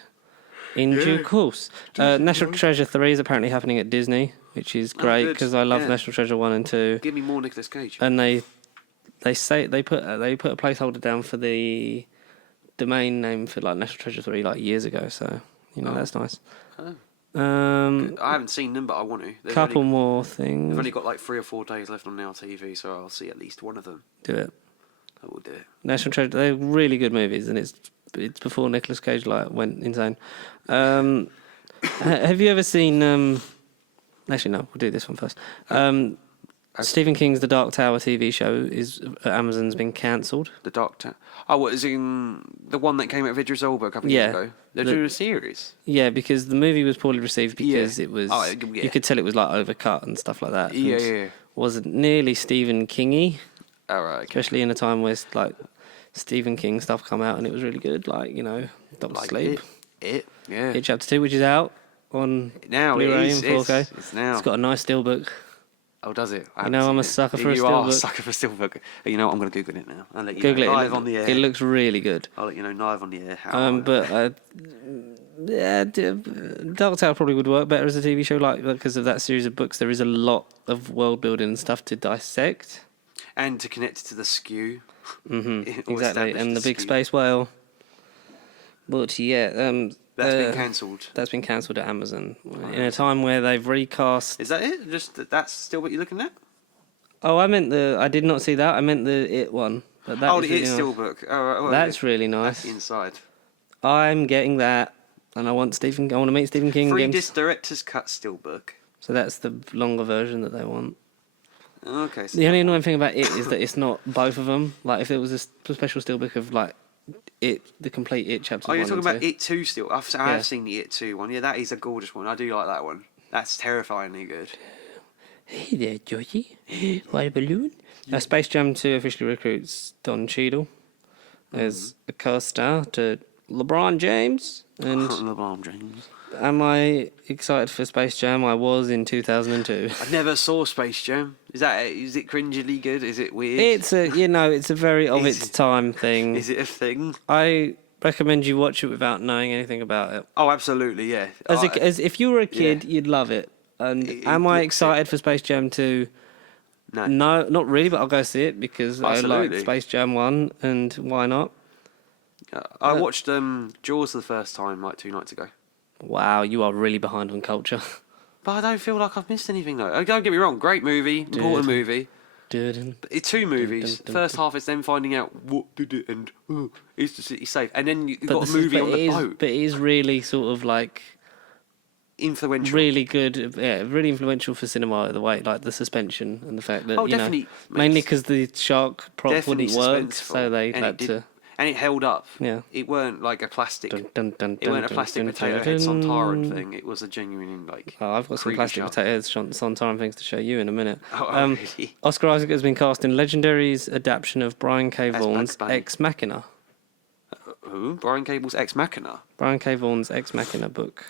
In due course. National Treasure 3 is apparently happening at Disney, which is great because I love National Treasure 1 and 2. Give me more Nicolas Cage. And they say they put a placeholder down for the domain name for like National Treasure 3 like years ago, so that's nice. I haven't seen them, but I want to. Couple more things. They've only got like 3 or 4 days left on Now TV, so I'll see at least one of them. Do it. I will do it. National Treasure, they're really good movies, and it's before Nicolas Cage went insane. Have you ever seen? Actually, no. We'll do this one first. Stephen King's The Dark Tower TV show Amazon's been cancelled. The Dark Tower. Oh, what is in the one that came out of Idris Elba a couple of years ago? They're doing a series. Yeah, because the movie was poorly received because it was. You could tell it was like overcut and stuff like that. Yeah. Wasn't nearly Stephen King-y. Oh, right. Okay. Especially in a time where like Stephen King stuff come out and it was really good, like Doctor Sleep. It Chapter 2, which is out on Blu-ray and 4K. It's now. It's got a nice steelbook. Oh, does it? I'm a sucker for a steelbook. You are a sucker for a steelbook. You know what? I'm going to Google it now. I'll let you Google know it live on the air. It looks really good. I'll let you know live on the air Dark Tower probably would work better as a TV show, like because of that series of books. There is a lot of world building and stuff to dissect. And to connect to the skew. Mm-hmm. Exactly, and the big space whale. But yeah, that's been cancelled. That's been cancelled at Amazon in a time where they've recast. Is that it? That's still what you're looking at? Oh, I did not see that. I meant the It one. But that the It Steelbook. Oh, right. That's really nice. That's inside. I'm getting that, and I want to meet Stephen King. 3-disc director's cut Steelbook. So that's the longer version that they want. Okay. So the only annoying thing about It is that it's not both of them. Like if it was a special steelbook of like the complete It chapters. Oh, you're 1 talking and about 2. It 2 still? I have seen the It 2 one. Yeah, that is a gorgeous one. I do like that one. That's terrifyingly good. Hey there, Georgie. What a balloon? Space Jam 2 officially recruits Don Cheadle as a co-star to LeBron James. And LeBron James. am I excited for Space Jam? I was in 2002. I never saw Space Jam. Is it cringily good? Is it weird? It's a very of its time thing. Is it a thing? I recommend you watch it without knowing anything about it. Oh, absolutely, yeah. As if you were a kid, you'd love it. And am I excited for Space Jam 2? No, not really, but I'll go see it because Absolutely. I like Space Jam 1, and why not? I watched Jaws for the first time like 2 nights ago. Wow, you are really behind on culture. But I don't feel like I've missed anything though. Don't get me wrong, great movie, important movie. It's 2 movies. First half is them finding out what did it and is the city safe, and then you've got a movie on the boat. But it is really sort of like influential, really good, really influential for cinema. The way, like the suspension and the fact that mainly because the shark prop wouldn't work, so they had to. And it held up. Yeah. It weren't like a plastic. It weren't a plastic potato head Sontaran thing. It was a genuine like. Oh, I've got some plastic potato head Sontaran things to show you in a minute. Really? Oscar Isaac has been cast in Legendary's adaptation of Brian K. Vaughan's Ex Machina. Who? Brian Cable's Ex Machina. Brian K. Vaughan's Ex Machina book.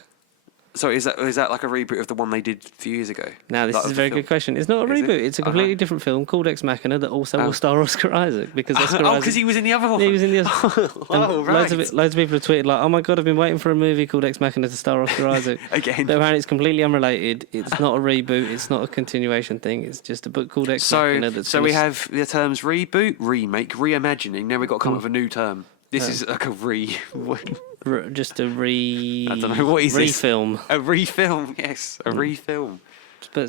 So is that like a reboot of the one they did a few years ago? Now, this is a very good question. It's not a reboot. It's a completely different film called Ex Machina that also will star Oscar Isaac. Because Oscar Isaac... because he was in the other one. He was in the other one. Right. Loads of people have tweeted like, oh my God, I've been waiting for a movie called Ex Machina to star Oscar Isaac. Again. But apparently it's completely unrelated. It's not a reboot. It's not a continuation thing. It's just a book called Ex Machina. So we have the terms reboot, remake, reimagining. Now we've got to come up with a new term. This is like a just a I don't know, what is refilm. This? A refilm, yes, a refilm. But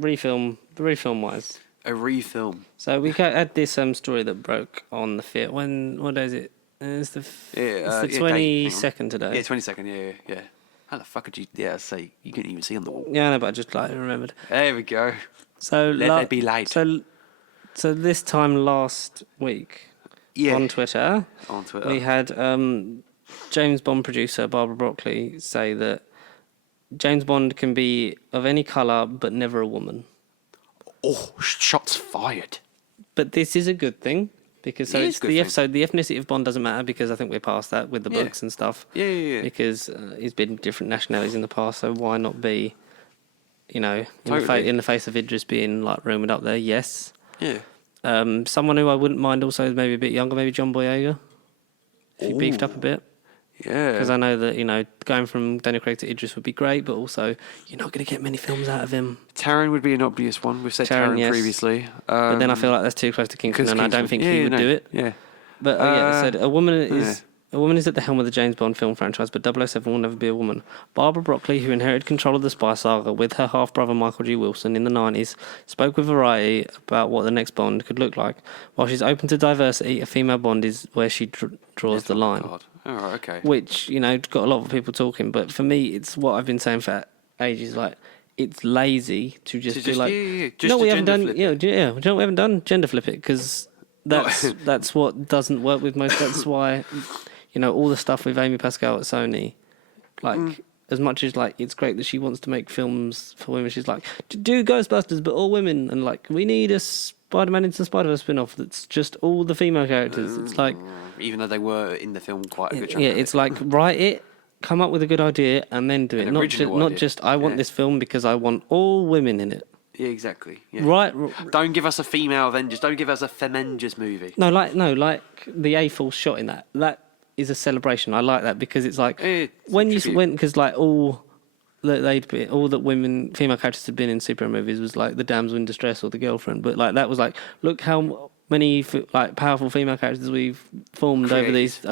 refilm wise. A refilm. So we had this story that broke on the 5th. What day is it? It's the 22nd today. Yeah, 22nd. Yeah. How the fuck could you? Yeah, say you couldn't even see on the wall. Yeah, I know, but I just remembered. There we go. So let there be light. So this time last week. Yeah. On Twitter, we had James Bond producer Barbra Broccoli say that James Bond can be of any colour but never a woman. Oh, shots fired. But this is a good thing because it's the ethnicity of Bond doesn't matter because I think we're past that with the books and stuff. Yeah. Because he's been different nationalities in the past, so why not be, in the face of Idris being like rumoured up there? Yes. Yeah. Someone who I wouldn't mind also is maybe a bit younger, maybe John Boyega. If he beefed up a bit. Yeah. Because I know that, going from Daniel Craig to Idris would be great, but also you're not going to get many films out of him. Taron would be an obvious one. We've said Taron previously. But then I feel like that's too close to Kingsman, and I don't think he would do it. Yeah. But I said a woman is at the helm of the James Bond film franchise, but 007 will never be a woman. Barbra Broccoli, who inherited control of the spy saga with her half-brother Michael G. Wilson in the 90s, spoke with Variety about what the next Bond could look like. While she's open to diversity, a female Bond is where she draws the line. God. Oh, right, okay. Which, got a lot of people talking, but for me, it's what I've been saying for ages, like, it's lazy to just be like... we haven't done gender flip it, because... That's what doesn't work with most. That's why, all the stuff with Amy Pascal at Sony, as much as it's great that she wants to make films for women, she's like, do Ghostbusters but all women, and we need a Spider-Man into Spider-Verse spin-off that's just all the female characters. It's like, even though they were in the film quite a good chunk. Yeah, it's like write it, come up with a good idea, and then do it. Not just I want this film because I want all women in it. Yeah, exactly. Yeah. Right. Don't give us a female Avengers. Don't give us a Femengers movie. No, like the A-Force shot in that. That is a celebration. I like that because it's like when you went because all that women, female characters had been in superhero movies was like the damsel in distress or the girlfriend. But that was look how many powerful female characters we've formed over these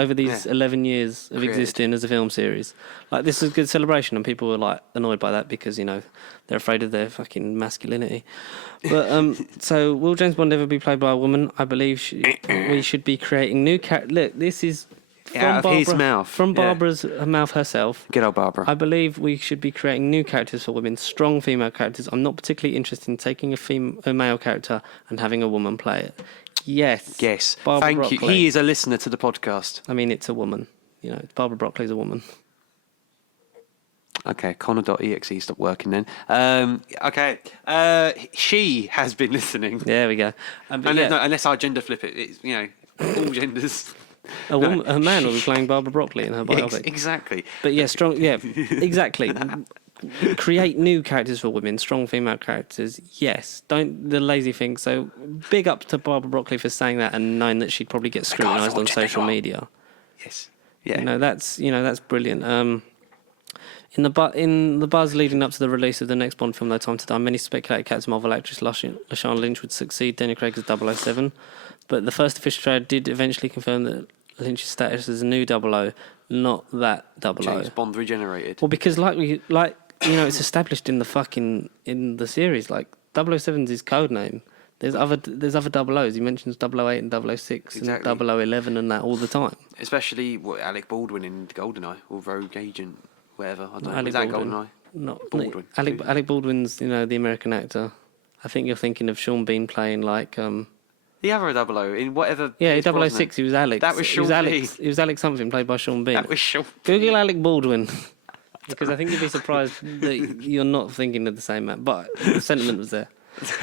11 years of existing as a film series. This is a good celebration, and people were annoyed by that because they're afraid of their fucking masculinity. But so will James Bond ever be played by a woman? I believe we should be creating new characters. Look, this is his mouth. From Barbara's mouth herself. Good old Barbara. I believe we should be creating new characters for women, strong female characters. I'm not particularly interested in taking a male character and having a woman play it. Yes. Yes. Barbra Thank you. Broccoli. He is a listener to the podcast. I mean, it's a woman. You know, Barbra Broccoli's a woman. Okay, Connor.exe stopped working then. Okay, she has been listening. There we go. No, unless I gender flip it, it's, you know, all genders. A woman, a man will be playing Barbra Broccoli in her biopic. Exactly. But yeah, strong. Yeah, exactly. Create new characters for women, strong female characters. Yes, don't the lazy thing. So big up to Barbra Broccoli for saying that and knowing that she'd probably get scrutinised on social media. Yes. Yeah. That's brilliant. In the buzz leading up to the release of the next Bond film, No Time to Die, many speculated Captain Marvel actress Lashana Lynch would succeed Daniel Craig as 007, but the first official trailer did eventually confirm that Lynch's status as a new 00, not that 00. James Bond regenerated. Well, because it's established in the series. Like 007's his code name. There's other 00s. He mentions 008 and 006 and 0011 and that all the time. Especially Alec Baldwin in GoldenEye or Rogue Agent, whatever. I don't know. Alec Is that Baldwin. GoldenEye? Not Baldwin. Alec Baldwin's, the American actor. I think you're thinking of Sean Bean playing like. The other 00 in whatever. Yeah, 006. He was Alex. That was Sean Bean. He was Alex something played by Sean Bean. That was Sean. Google Alec Baldwin. Because I think you'd be surprised that you're not thinking of the same man, but the sentiment was there.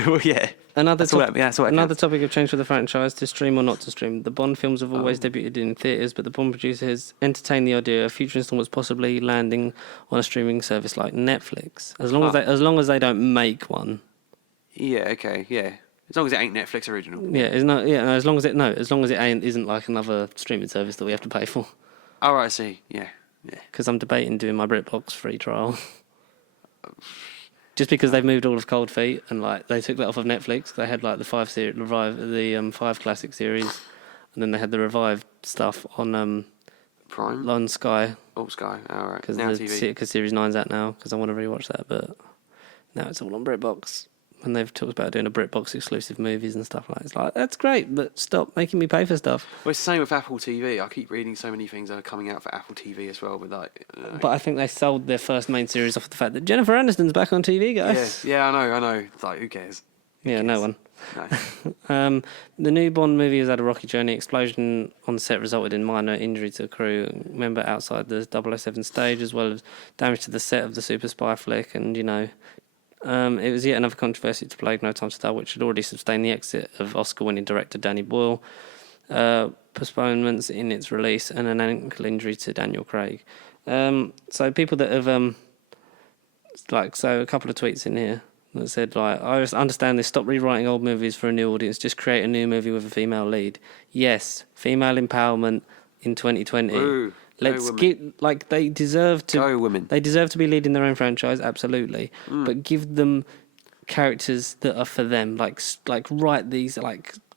Well, yeah. Another topic of change for the franchise: to stream or not to stream. The Bond films have always debuted in theatres, but the Bond producer has entertained the idea of future instalments possibly landing on a streaming service like Netflix, as long as they don't make one. Yeah. Okay. Yeah. As long as it ain't Netflix original. Yeah. As long as it isn't like another streaming service that we have to pay for. Oh, right, I see. Yeah. Yeah. Because I'm debating doing my BritBox free trial. Just because they've moved all of Cold Feet and like they took that off of Netflix. They had like the 5 classic series, and then they had the revived stuff on Prime, on Sky. Oh, Sky. All right. Because Series 9's out now. Because I want to rewatch that, but now it's all on BritBox. And they've talked about doing a BritBox exclusive movies and stuff like that. It's like, that's great, but stop making me pay for stuff. Well, it's the same with Apple TV. I keep reading so many things that are coming out for Apple TV as well. But I think they sold their first main series off the fact that Jennifer Aniston's back on TV, guys. Yeah, I know. It's like, who cares? No one. No. The new Bond movie has had a rocky journey. Explosion on set resulted in minor injury to the crew member outside the 007 stage, as well as damage to the set of the super spy flick. And, it was yet another controversy to plague No Time to Die, which had already sustained the exit of Oscar-winning director Danny Boyle, postponements in its release, and an ankle injury to Daniel Craig. So people that have, a couple of tweets in here that said, like, I understand this, stop rewriting old movies for a new audience, just create a new movie with a female lead. Yes, female empowerment in 2020. Ooh. Let's get they deserve to. Go women. They deserve to be leading their own franchise, absolutely. But give them characters that are for them. Like write these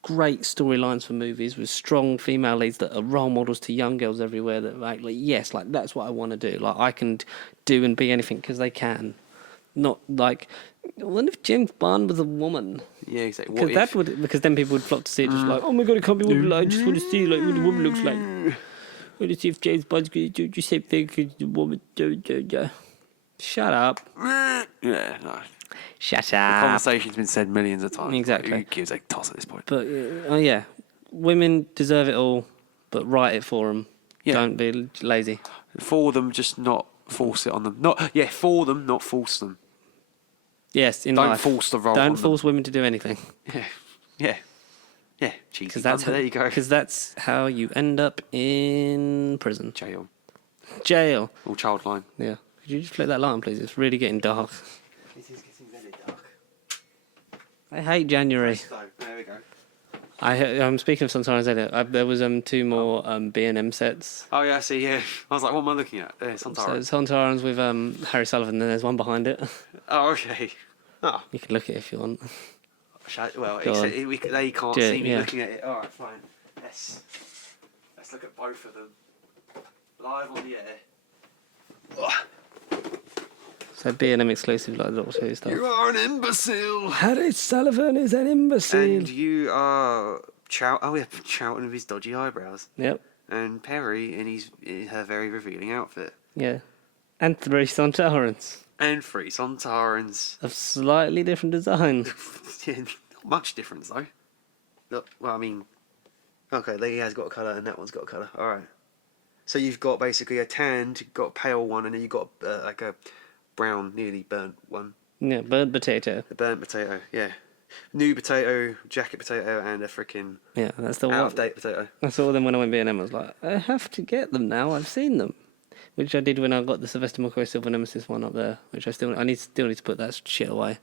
great storylines for movies with strong female leads that are role models to young girls everywhere. That that's what I want to do. Like I can do and be anything because they can. Not like, what if James Bond was a woman? Yeah, exactly. Because then people would flock to see it, just like, oh my god, it can't be a woman. I just want to see what a woman looks like. I want to see if James Bond's going to do the same thing as the woman. Shut up. Yeah, no. Shut The up. conversation's been said millions of times. Exactly. Who gives a toss at this point? But women deserve it all, but write it for them. Yeah. Don't be lazy. For them, just not force it on them. For them, not force them. Yes, in Don't life. force the role. Don't force women to do anything. Yeah. Cheesy. There you go. Because that's how you end up in prison. Jail. Or child line. Yeah. Could you just flip that line, please? It's really getting dark. It is getting very dark. I hate January. There we go. I'm speaking of Sometimes Edit. There was 2 more B&M sets. Oh yeah, I see. Yeah, I was like, what am I looking at? Sontarans. So it's Sontarans with Harry Sullivan. Then there's one behind it. Oh, okay. Oh. You can look at it if you want. They can't see me looking at it. All right, fine. Let's look at both of them live on the air. So B&M exclusive, like Doctor Who stuff. You are an imbecile. Harry Sullivan is an imbecile. And you are Charlton with his dodgy eyebrows. Yep. And Perry in her very revealing outfit. Yeah. And 3 Sontarans. And 3 Sontarans. Of slightly different design. Yeah, not much difference though. Look, well, I mean, okay, he has got a colour and that one's got a colour. All right. So you've got basically a tanned, got a pale one, and then you've got like a brown, nearly burnt one. Yeah, burnt potato. The burnt potato, yeah. New potato, jacket potato, and a freaking that's the out of date potato. I saw them when I went B&M. I was like, I have to get them now. I've seen them, which I did when I got the Sylvester McCoy Silver Nemesis one up there. Which I still need to put that shit away.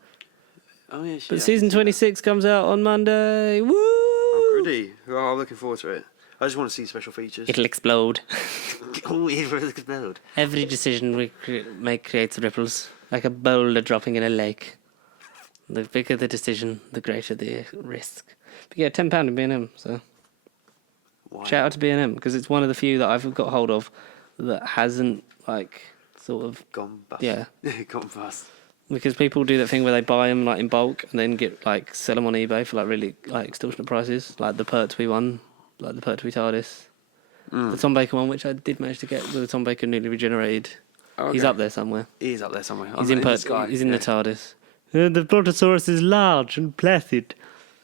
Oh yeah, shit. But season 26 comes out on Monday. Woo! Oh, goody! Oh, I'm looking forward to it. I just want to see special features. It'll explode. Oh, it will explode. Every decision we make creates ripples, like a boulder dropping in a lake. The bigger the decision, the greater the risk. But yeah, £10 in B&M, so... Wow. Shout out to B&M, because it's one of the few that I've got hold of that hasn't, like, sort of... Gone bust. Yeah. Gone bust. Because people do that thing where they buy them, like, in bulk, and then sell them on eBay for, like, really, like, extortionate prices. Like the Pertwee one, like the Pertwee TARDIS. The Tom Baker one, which I did manage to get with the Tom Baker newly regenerated. Okay. He's up there somewhere. He's up there somewhere. He's in the TARDIS. The Brontosaurus is large and placid.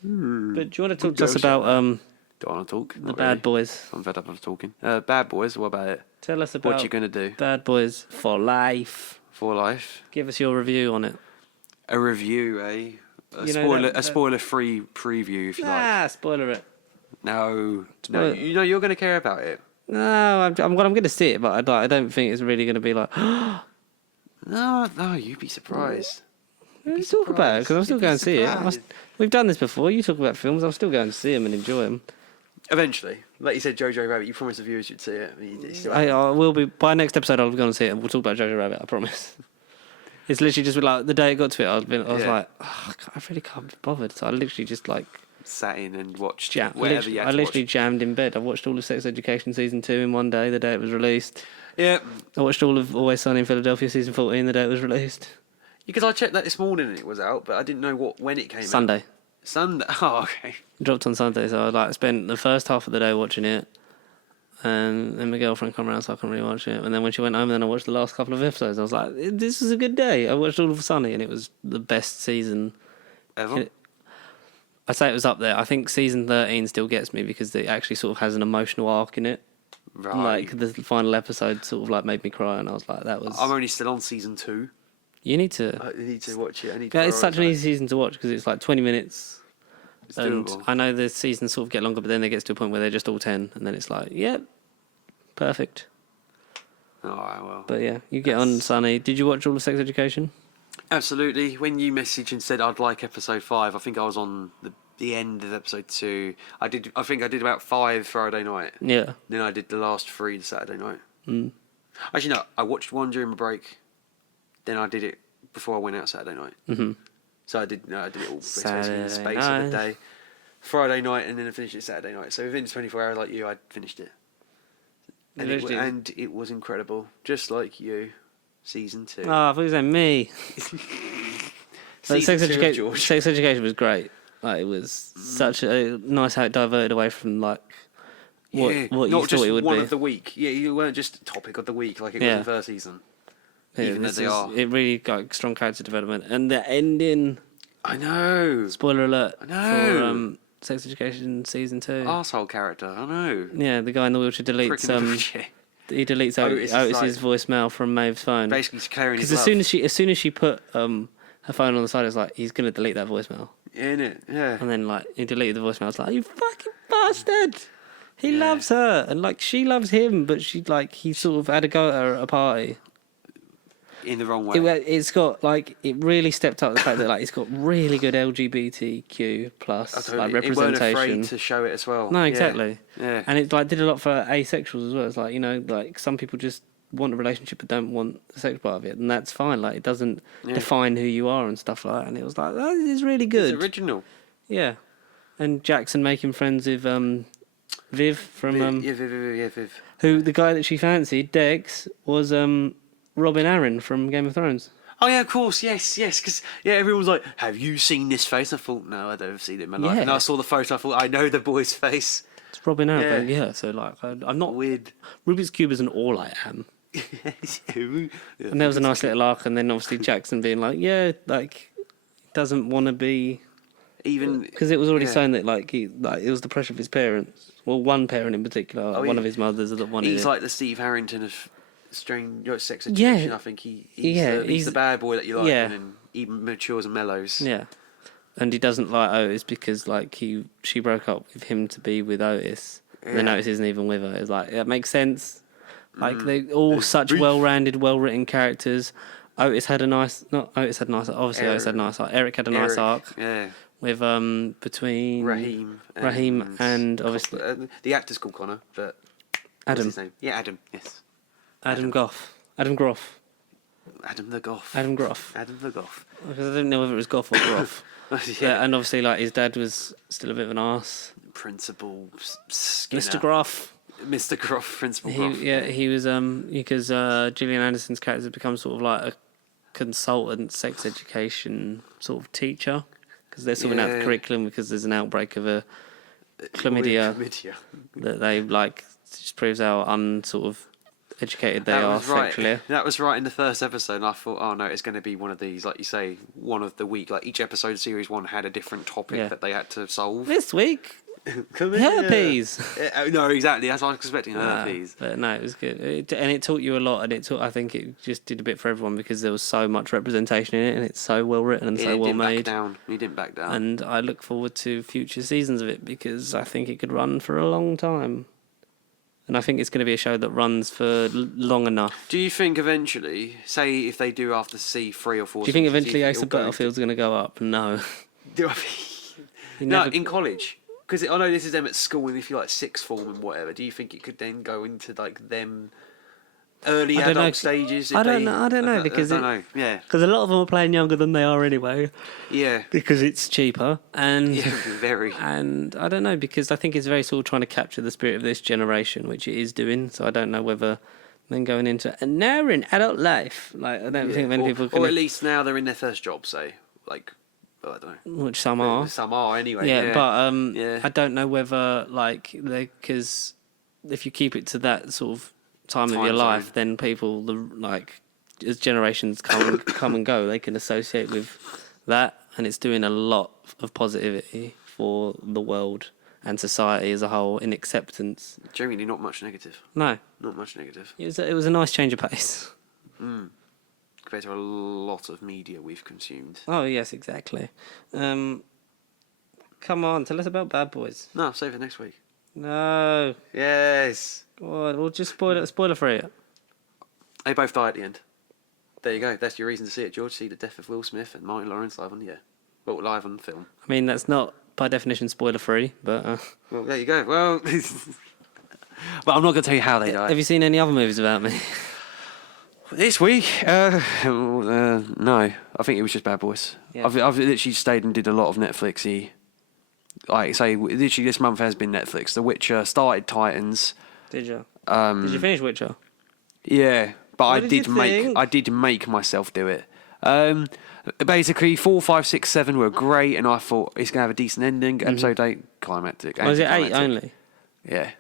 But do you want to talk to us about do I want to talk? the Bad Boys? I'm fed up of talking. Bad Boys, what about it? Tell us about what you going to do? Bad Boys for Life. For life? Give us your review on it. A review, eh? A spoiler-free preview, if you like. Spoiler it. No. You know you're going to care about it. No, I'm going to see it, but I don't think it's really going to be like... No, you'd be surprised. Let's talk about it, because I'm still going to see it. We've done this before. You talk about films. I'm still going to see them and enjoy them. Eventually. Like you said, Jojo Rabbit, you promised the viewers you'd see it. I will be... By next episode, I'll be going to see it, and we'll talk about Jojo Rabbit, I promise. It's literally just like, the day it got to it, I was like, I really can't be bothered. So I literally just like... Sat in and watched whatever you had to watch. Jammed in bed. I watched all of Sex Education Season 2 in one day, the day it was released. Yeah. I watched all of Always Sunny in Philadelphia Season 14 the day it was released. Because I checked that this morning and it was out, but I didn't know when it came out. Sunday. Oh, okay. It dropped on Sunday, so I spent the first half of the day watching it, and then my girlfriend come around so I can rewatch it. And then when she went home, then I watched the last couple of episodes. I was like, this is a good day. I watched all of Sunny, and it was the best season ever. I'd say it was up there. I think season 13 still gets me because it actually sort of has an emotional arc in it. Right. Like the final episode sort of like made me cry, and I was like, that was... I'm only still on season 2. You need to... I need to watch it. It's such an easy season to watch because it's like 20 minutes. It's and doable. I know the seasons sort of get longer, but then they get to a point where they're just all 10, and then it's like, yep, perfect. All right, well. But yeah, you get on, Sonny. Did you watch all of Sex Education? Absolutely. When you messaged and said I'd like episode 5, I think I was on the end of episode 2. I think I did about 5 Friday night. Yeah. Then I did the last 3 the Saturday night. Mm. Actually, no. I watched 1 during my break. Then I did it before I went out Saturday night. Mm-hmm. So I did it all basically in the space night. of the day. Friday night, and then I finished it Saturday night. So within 24 hours, like you, I finished it. And it was incredible. Just like you. Season 2. Oh, I thought you were saying me. Sex Education was great. Like, it was such a nice how it diverted away from like what you thought it would be. Not just one of the week. Yeah, you weren't just topic of the week like it was in the first season. Even though they are. It really got strong character development. And the ending... I know. Spoiler alert. I know. For Sex Education Season 2. Arsehole character, I know. Yeah, the guy in the wheelchair deletes... He deletes Otis's voicemail from Maeve's phone. Basically clearing his love. Because as soon as she put her phone on the side, it's like, he's going to delete that voicemail. Yeah, innit? Yeah. And then, like, he deleted the voicemail. It's like, you fucking bastard! He loves her! And, like, she loves him, but he sort of had a go at her at a party. In the wrong way. It's got, like, it really stepped up the fact that, like, it's got really good LGBTQ plus, like, representation. It weren't afraid to show it as well. No, exactly. Yeah. And it, like, did a lot for asexuals as well. It's like, you know, like, some people just want a relationship but don't want the sex part of it, and that's fine. Like, it doesn't define who you are and stuff like that. And it was like, that is really good. It's original. Yeah. And Jackson making friends with Viv from... Viv. Who, the guy that she fancied, Dex, was... Robin Arryn from Game of Thrones. Oh yeah, of course, yes, because everyone was like, "Have you seen this face?" I thought, "No, I don't see it in my life." And I saw the photo. I thought, "I know the boy's face." It's Robin Arryn. Yeah. So like, I'm not weird. Rubik's Cube isn't all I am. And there was a nice little arc, and then obviously Jackson being like, "Yeah, like, doesn't want to be." Even because it was already shown that it was the pressure of his parents. Well, one parent in particular, one of his mothers that wanted he's it. like the Steve Harrington of strange Sex Education. I think he's the bad boy that you like, and then he matures and mellows. Yeah, and he doesn't like Otis because she broke up with him to be with Otis. And then Otis isn't even with her. It's like that makes sense. Like they're all such well-rounded, well-written characters. Otis had a nice arc. Otis had a nice arc. Eric had a nice arc. Yeah. With between Raheem and obviously the actor's called Connor, but Adam. What's his name? Yeah, Adam. Yes. Adam Groff. Adam Groff. Adam the Goff. Adam Groff. Adam the Goff. Because I didn't know whether it was Goff or Groff. Yeah, and obviously his dad was still a bit of an arse. Principal Skinner. Mr. Groff. Mr. Groff, Principal Groff. He was because Gillian Anderson's character has become sort of like a consultant sex education sort of teacher. Because they're sorting out the curriculum because there's an outbreak of a chlamydia that they just proves how unsort of educated they are sexually. That was right in the first episode, and I thought, oh no, it's going to be one of these, like you say, one of the week. Like each episode of series 1 had a different topic that they had to solve. This week, herpes. No, exactly. That's what I was expecting. Herpes. But no, it was good, and it taught you a lot. And I think it just did a bit for everyone because there was so much representation in it, and it's so well written and so well made. He didn't back down. And I look forward to future seasons of it because I think it could run for a long time. And I think it's going to be a show that runs for long enough. Do you think eventually, say if they do after 3 or 4 do you think eventually Ace of Battlefield's going to go up? No. No, in college. Because I know this is them at school, and if you're like sixth form and whatever, do you think it could then go into like them early adult stages? I don't know because yeah, because a lot of them are playing younger than they are anyway. Yeah, because it's cheaper and very. And I don't know because I think it's very sort of trying to capture the spirit of this generation, which it is doing. So I don't know whether then going into and now we're in adult life. Like I don't think many people can. Or at least now they're in their first job, say like. I don't know. Which some are. Some are anyway. Yeah, but I don't know whether because if you keep it to that sort of time of your life, then people as generations come and go, they can associate with that, and it's doing a lot of positivity for the world and society as a whole in acceptance. Genuinely, not much negative. No, not much negative. It was a nice change of pace. Compared to a lot of media we've consumed. Oh, yes, exactly. Come on, tell us about Bad Boys. No, save it next week. No. Yes. God, we'll just spoiler free it. They both die at the end. There you go. That's your reason to see it, George. See the death of Will Smith and Martin Lawrence live on film. I mean, that's not, by definition, spoiler free, but... Well, there you go. Well... But I'm not going to tell you how they die. Have you seen any other movies about me? This week, no. I think it was just Bad Boys. Yeah. I've literally stayed and did a lot of Netflixy. Like I say, literally this month has been Netflix. The Witcher, started Titans. Did you? Did you finish Witcher? Yeah, but I did make myself do it. Basically, 4, 5, 6, 7 were great, and I thought it's gonna have a decent ending. Episode 8, climactic. Was it 8 only? Yeah,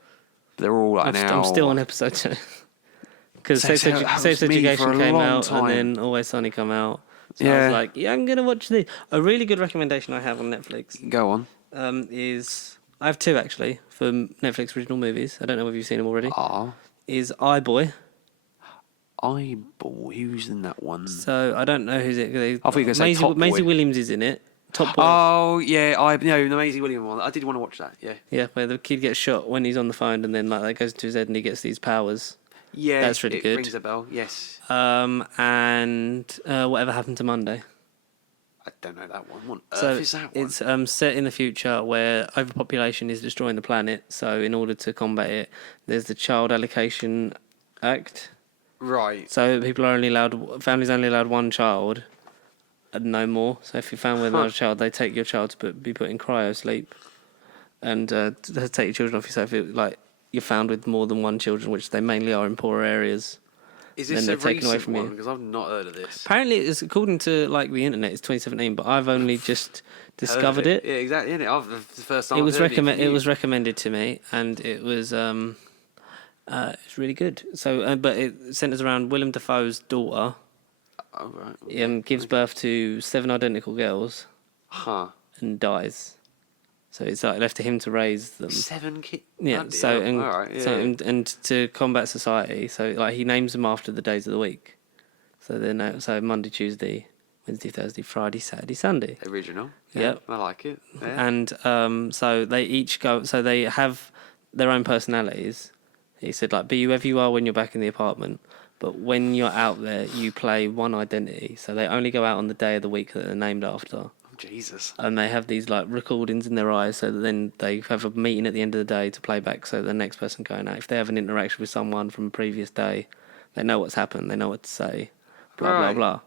they're all like now. I'm still on episode 2. Because Sex Education came out and then Always Sunny come out. So I was like, I'm going to watch this. A really good recommendation I have on Netflix. Go on. Is... I have 2, actually, for Netflix original movies. I don't know if you've seen them already. Ah. Is iBoy. iBoy? Who's in that one? So, I don't know who's it. I thought you were going to say Top Boy. Maisie Williams is in it. Top Boy. Oh, yeah. The Maisie Williams one. I did want to watch that, yeah. Yeah, where the kid gets shot when he's on the phone and then that goes into his head and he gets these powers. Yeah, that's really good. It rings a bell, yes. And Whatever Happened to Monday. I don't know that one. What on earth is that one? It's set in the future where overpopulation is destroying the planet. So in order to combat it, there's the Child Allocation Act. Right. So families only allowed one child and no more. So if you're found with another child, they take your child to be put in cryo sleep and take your children off yourself. You're found with more than one children, which they mainly are in poorer areas. Is this a recent one? Because I've not heard of this. Apparently, it's according to the internet, it's 2017, but I've only just discovered it. Yeah, exactly. The first time it was recommended to me, and it was it's really good. So, but it centers around Willem Dafoe's daughter. Oh right. Gives birth to 7 identical girls. Huh. and dies. So it's like left to him to raise them. 7 kids. Yeah. And to combat society, so like he names them after the days of the week. So then, so Monday, Tuesday, Wednesday, Thursday, Friday, Saturday, Sunday. Original. Yeah. I like it. Yeah. And so they each go. So they have their own personalities. He said, like, be whoever you are when you're back in the apartment, but when you're out there, you play one identity. So they only go out on the day of the week that they're named after. Oh, Jesus. And they have these like recordings in their eyes, so that then they have a meeting at the end of the day to play back. So the next person going out, if they have an interaction with someone from a previous day, they know what's happened. They know what to say. Blah blah blah.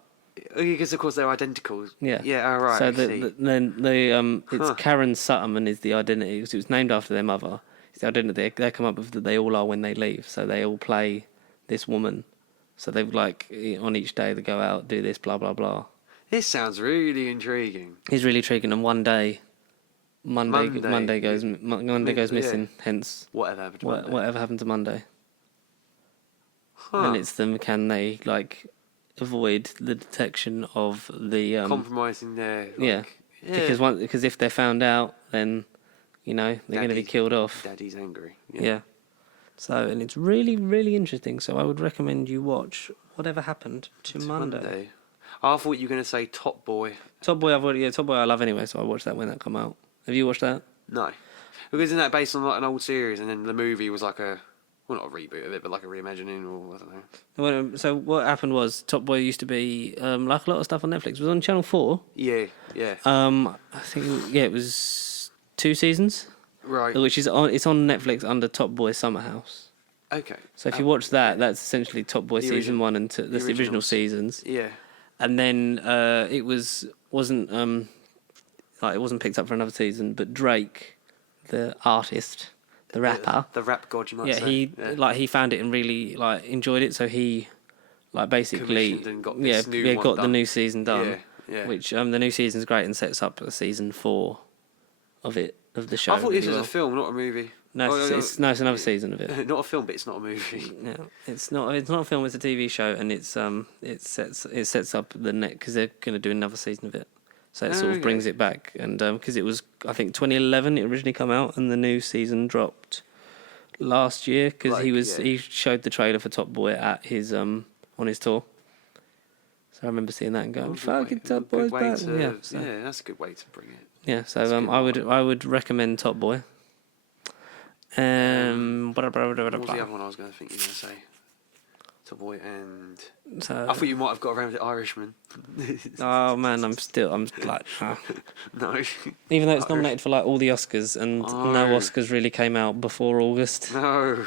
Because of course they're identical. Yeah. Yeah. All right. So it's Karen Sutterman is the identity because it was named after their mother. It's the identity they come up with that they all are when they leave. So they all play this woman. So they've like on each day they go out, do this, blah blah blah. This sounds really intriguing. It's really intriguing. And one day, Monday goes missing. Yeah. Hence, Whatever happened to Monday? Whatever happened to Monday? Huh. And it's them. Can they like avoid the detection of the compromising their yeah. Because if they're found out, then they're going to be killed off. Daddy's angry. Yeah. So and it's really really interesting. So I would recommend you watch Whatever Happened to Monday. I thought you were going to say Top Boy. Top Boy I love anyway, so I watched that when that come out. Have you watched that? No. Because isn't that based on like an old series and then the movie was like not a reboot of it, but like a reimagining or I don't know. Well, so what happened was Top Boy used to be like a lot of stuff on Netflix. It was on Channel 4. Yeah. I think it was 2 seasons. Right. Which is it's on Netflix under Top Boy Summer House. Okay. So if you watch that, that's essentially Top Boy season 1 and 2, that's the original seasons. Yeah. And then it wasn't picked up for another season, but Drake, the artist, the rapper, the rap god, you might say. He found it and really like enjoyed it, so he basically got the new season done. Yeah. Which the new season's great and sets up a season 4 of the show. I thought this was a film, not a movie. No, it's another season of it. Not a film, but it's not a movie. Yeah, it's not a film. It's a TV show, and it sets up the net because they're going to do another season of it. So it sort of brings it back, and because it was I think 2011 it originally come out, and the new season dropped last year because he showed the trailer for Top Boy at his on his tour. So I remember seeing that and going, "Fucking Top Boy's back!" Yeah, that's a good way to bring it. Yeah, so I would recommend Top Boy. What was the other one I was going to think you were going to say? Top Boy and... So, I thought you might have got around to Irishman. Oh man, I'm like... No. Even though it's nominated for like all the Oscars and no Oscars really came out before August. No,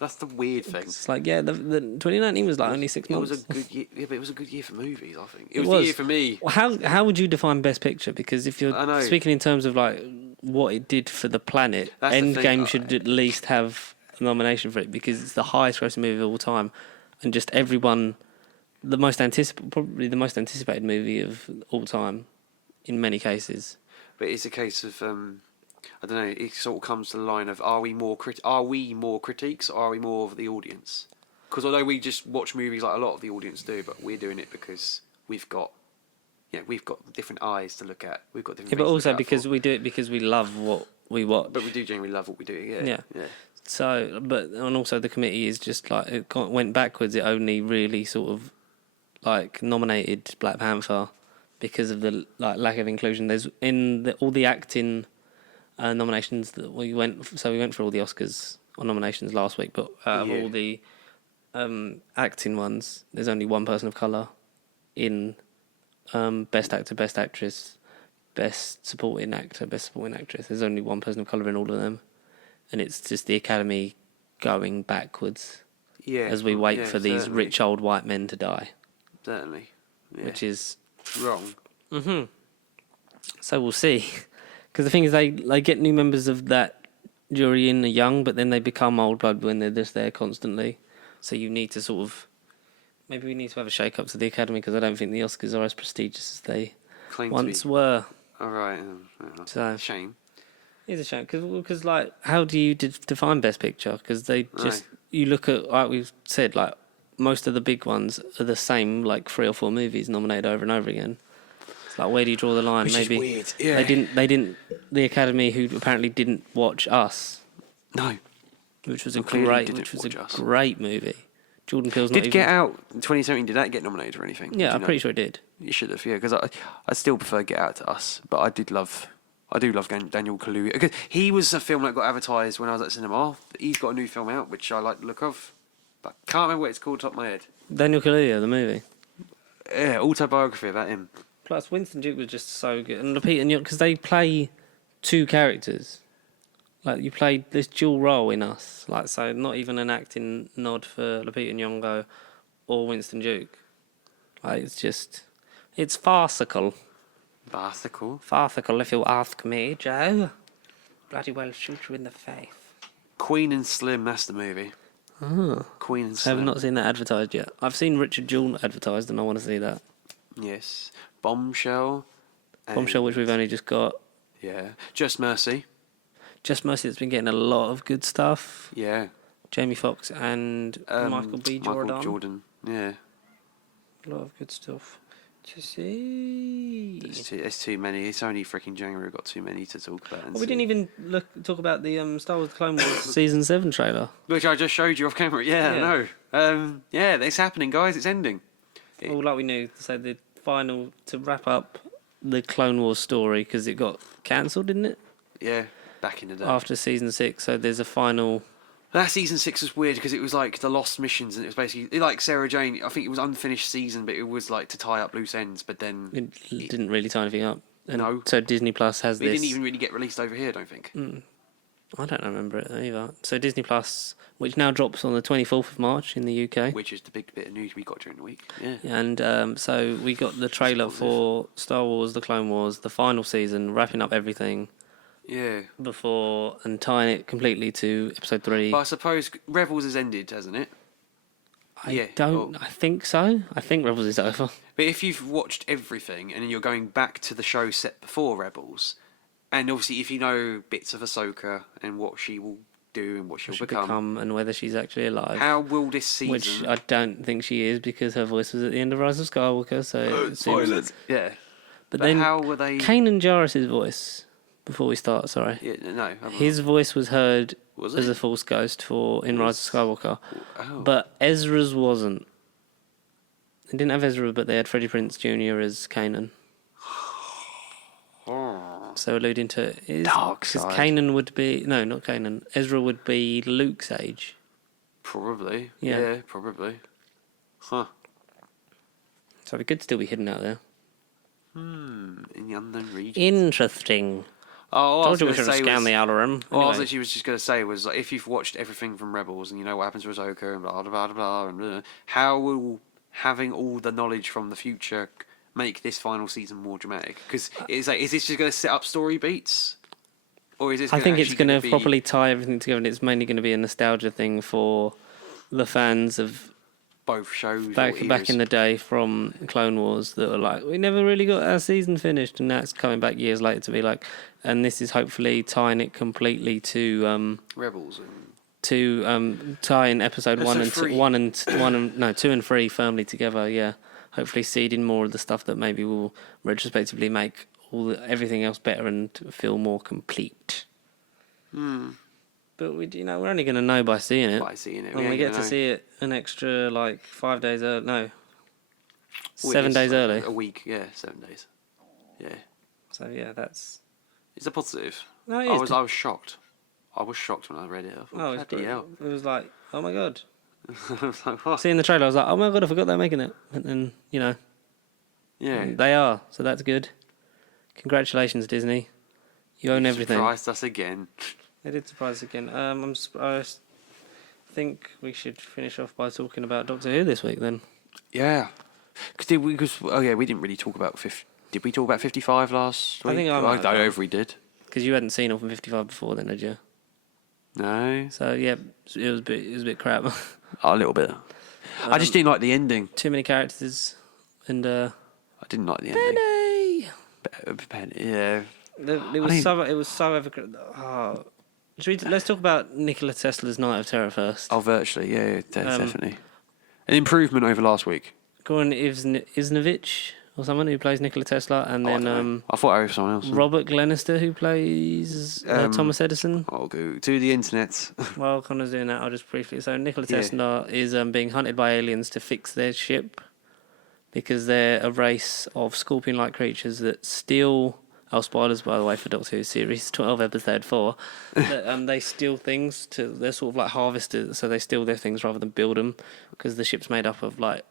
that's the weird thing. It's like, the 2019 was like only 6 months. It was a good year, but it was a good year for movies, I think. It was the year for me. How would you define Best Picture? Because if you're speaking in terms of like what it did for the planet, Endgame should at least have a nomination for it because it's the highest grossing movie of all time, and just everyone, probably the most anticipated movie of all time, in many cases. But it's a case of I don't know. It sort of comes to the line of are we more critiques, or are we more of the audience? Because although we just watch movies like a lot of the audience do, but we're doing it because we've got different eyes to look at. We've got different. Yeah, but also because we do it because we love what we watch. But we do genuinely love what we do. Yeah. So, and also the committee is just like it went backwards. It only really sort of like nominated Black Panther because of the lack of inclusion. There's all the acting nominations that we went for all the Oscars on nominations last week, but of all the acting ones, there's only one person of colour in Best Actor, Best Actress, Best Supporting Actor, Best Supporting Actress. There's only one person of colour in all of them. And it's just the Academy going backwards as we wait for these rich old white men to die. Certainly. Yeah. Which is... wrong. Mm-hmm. So we'll see. Because the thing is, they get new members of that jury in young, but then they become old blood when they're just there constantly. So you need to sort of... Maybe we need to have a shake-up to the Academy, because I don't think the Oscars are as prestigious as they once were. All right. So, shame. It's a shame because like, how do you define Best Picture? Because they just you look at like we've said, like most of the big ones are the same, like 3 or 4 movies nominated over and over again. It's like, where do you draw the line? Which Maybe is weird. Yeah. They didn't. The Academy, who apparently didn't watch Us, No. which was Well, a clearly great great movie. Jordan Peele's not Did even... Get Out in 2017, did that get nominated for anything? Yeah, I'm pretty sure it did. You should have, yeah, because I still prefer Get Out to Us, but I do love Daniel Kaluuya. Because he was a film that got advertised when I was at cinema. He's got a new film out, which I like the look of, but can't remember what it's called top of my head. Daniel Kaluuya, the movie. Yeah, autobiography about him. Plus, Winston Duke was just so good. And Lupita Nyong'o, because they play two characters. Like, you played this dual role in Us. Like, so not even an acting nod for Lupita Nyong'o or Winston Duke. Like, it's farcical. Farcical, if you ask me, Joe. Bloody well shoot you in the face. Queen and Slim, that's the movie. Oh. Queen and I Slim. have not seen that advertised yet. I've seen Richard Jewell advertised and I want to see that. Yes. Bombshell. Bombshell, which we've only just got. Yeah. Just Mercy. Just Mercy, that's been getting a lot of good stuff. Yeah. Jamie Foxx and Michael B. Jordan. Michael Jordan, yeah. A lot of good stuff to see. There's too many. It's only freaking January. We've got too many to talk about. We didn't even talk about the Star Wars Clone Wars Season 7 trailer. Which I just showed you off camera. Yeah, I know. Yeah, it's happening, guys. It's ending. Well, like we knew, so the final, to wrap up the Clone Wars story, because it got cancelled, didn't it? Yeah, back in the day. After Season 6, so there's a final... That Season 6 was weird because it was like the lost missions, and it was basically like Sarah Jane. I think it was unfinished season, but it was like to tie up loose ends. But then It didn't really tie anything up. And no. So Disney Plus has It didn't even really get released over here, I don't think. I don't remember it either. So Disney Plus, which now drops on the 24th of March in the UK. Which is the big bit of news we got during the week. Yeah. And so we got the trailer for Star Wars: The Clone Wars, the final season, wrapping up everything. Yeah. Before and tying it completely to Episode 3. But I suppose Rebels has ended, hasn't it? I think so. I think Rebels is over. But if you've watched everything and then you're going back to the show set before Rebels, and obviously if you know bits of Ahsoka and what she will do and what she'll become, and whether she's actually alive. How will this season... Which I don't think she is, because her voice was at the end of Rise of Skywalker, so... spoilers. Yeah. But then how were they... Kanan Jarrus' voice, before we start, sorry. Yeah, no. His voice was heard Was as it? a Force Ghost in Rise of Skywalker. Oh. But Ezra's wasn't. They didn't have Ezra, but they had Freddie Prinze Jr. as Kanan. So alluding to... Dark side. Because Kanan would be... No, not Kanan. Ezra would be Luke's age. Probably. Yeah. Yeah, probably. Huh. So he could still be hidden out there. In the unknown region. Interesting. Oh, Told you we should have scanned the outer rim. All I Anyway. was just going to say was, like, if you've watched everything from Rebels and you know what happens to Ahsoka and blah, blah, blah, blah, and blah, how will having all the knowledge from the future make this final season more dramatic? Because is this just going to set up story beats? Or is this I think it's going to be... properly tie everything together, and it's mainly going to be a nostalgia thing for the fans of both shows back in the day from Clone Wars that were like, we never really got our season finished, and now it's coming back years later to be like, and this is hopefully tying it completely to Rebels and... to tie in episode So 1 and three. 2 and 3 firmly together. Yeah, hopefully seeding more of the stuff that maybe will retrospectively make everything else better and feel more complete. But we're only going to know by seeing it. And we get to see it an extra 5 days early. No, 7 days early. A week, yeah, 7 days. Yeah. So yeah, that's... It's a positive. No, it I is. was shocked. I was shocked when I read it. I thought, it was like, oh my god. I was like, what? Seeing the trailer, I was like, oh my god, I forgot they're making it. And then, Yeah. they are. So that's good. Congratulations, Disney. You own everything. Surprised us again. They did surprise us again. I think we should finish off by talking about Doctor Who this week then. Yeah. We didn't really talk about... Did we talk about 55 last week? I think I might have don't know done. if we did. Because you hadn't seen Orphan 55 before then, had you? No. So yeah, it was a bit crap. A little bit. I just didn't like the ending. Too many characters, and I didn't like the ending. Penny. Yeah. It was so ever. Oh. Let's talk about Nikola Tesla's Night of Terror first. Oh, virtually, yeah, definitely. An improvement over last week. Goran Ivanovic, or someone who plays Nikola Tesla, and then I thought I was someone else. Robert Glenister, who plays Thomas Edison. I'll go to the internet. While Connor's doing that, I'll just briefly. So Nikola Tesla is being hunted by aliens to fix their ship because they're a race of scorpion-like creatures that steal. Oh, spoilers, by the way, for Doctor Who series 12, episode 4. That, they steal things they're sort of like harvesters, so they steal their things rather than build them because the ship's made up of like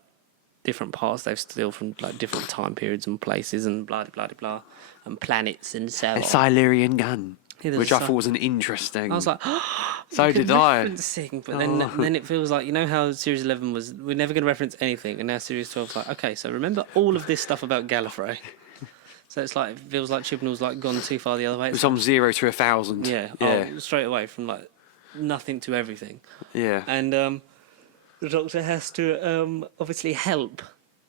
different parts they've steal from like different time periods and places and blah blah blah blah and planets and so on. A Silurian gun, Yeah, which I thought was an interesting. I was like, so did I. But then it feels like, you know how Series 11 was, we're never going to reference anything, and now Series 12's like, okay, so remember all of this stuff about Gallifrey. So it's like, it feels like Chibnall's like gone too far the other way. It's from 0 to 1,000. Yeah, yeah. Straight away from like nothing to everything. Yeah. And the Doctor has to obviously help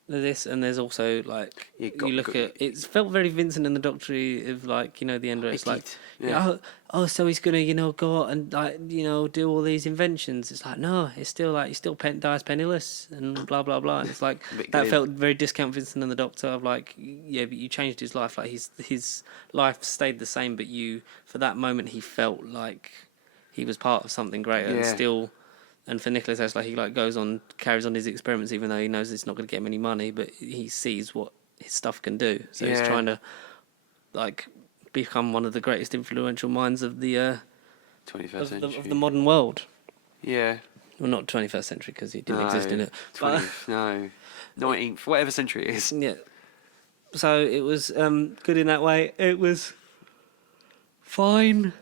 this, and there's also like you look at it's felt very Vincent and the Doctor of like, you know, the end where it's like so he's gonna go out and like, do all these inventions. It's like, no, it's still like he still dies penniless and blah blah blah. And it's like that felt very discount Vincent and the Doctor of like, yeah, but you changed his life. Like his life stayed the same, but for that moment he felt like he was part of something greater and still. And for Nikola Tesla, he like carries on his experiments, even though he knows it's not going to get him any money. But he sees what his stuff can do, so he's trying to like become one of the greatest influential minds of the 21st century of the modern world. Yeah. Well, not 21st century because he didn't exist in it. 19th, whatever century it is. Yeah. So it was good in that way. It was fine.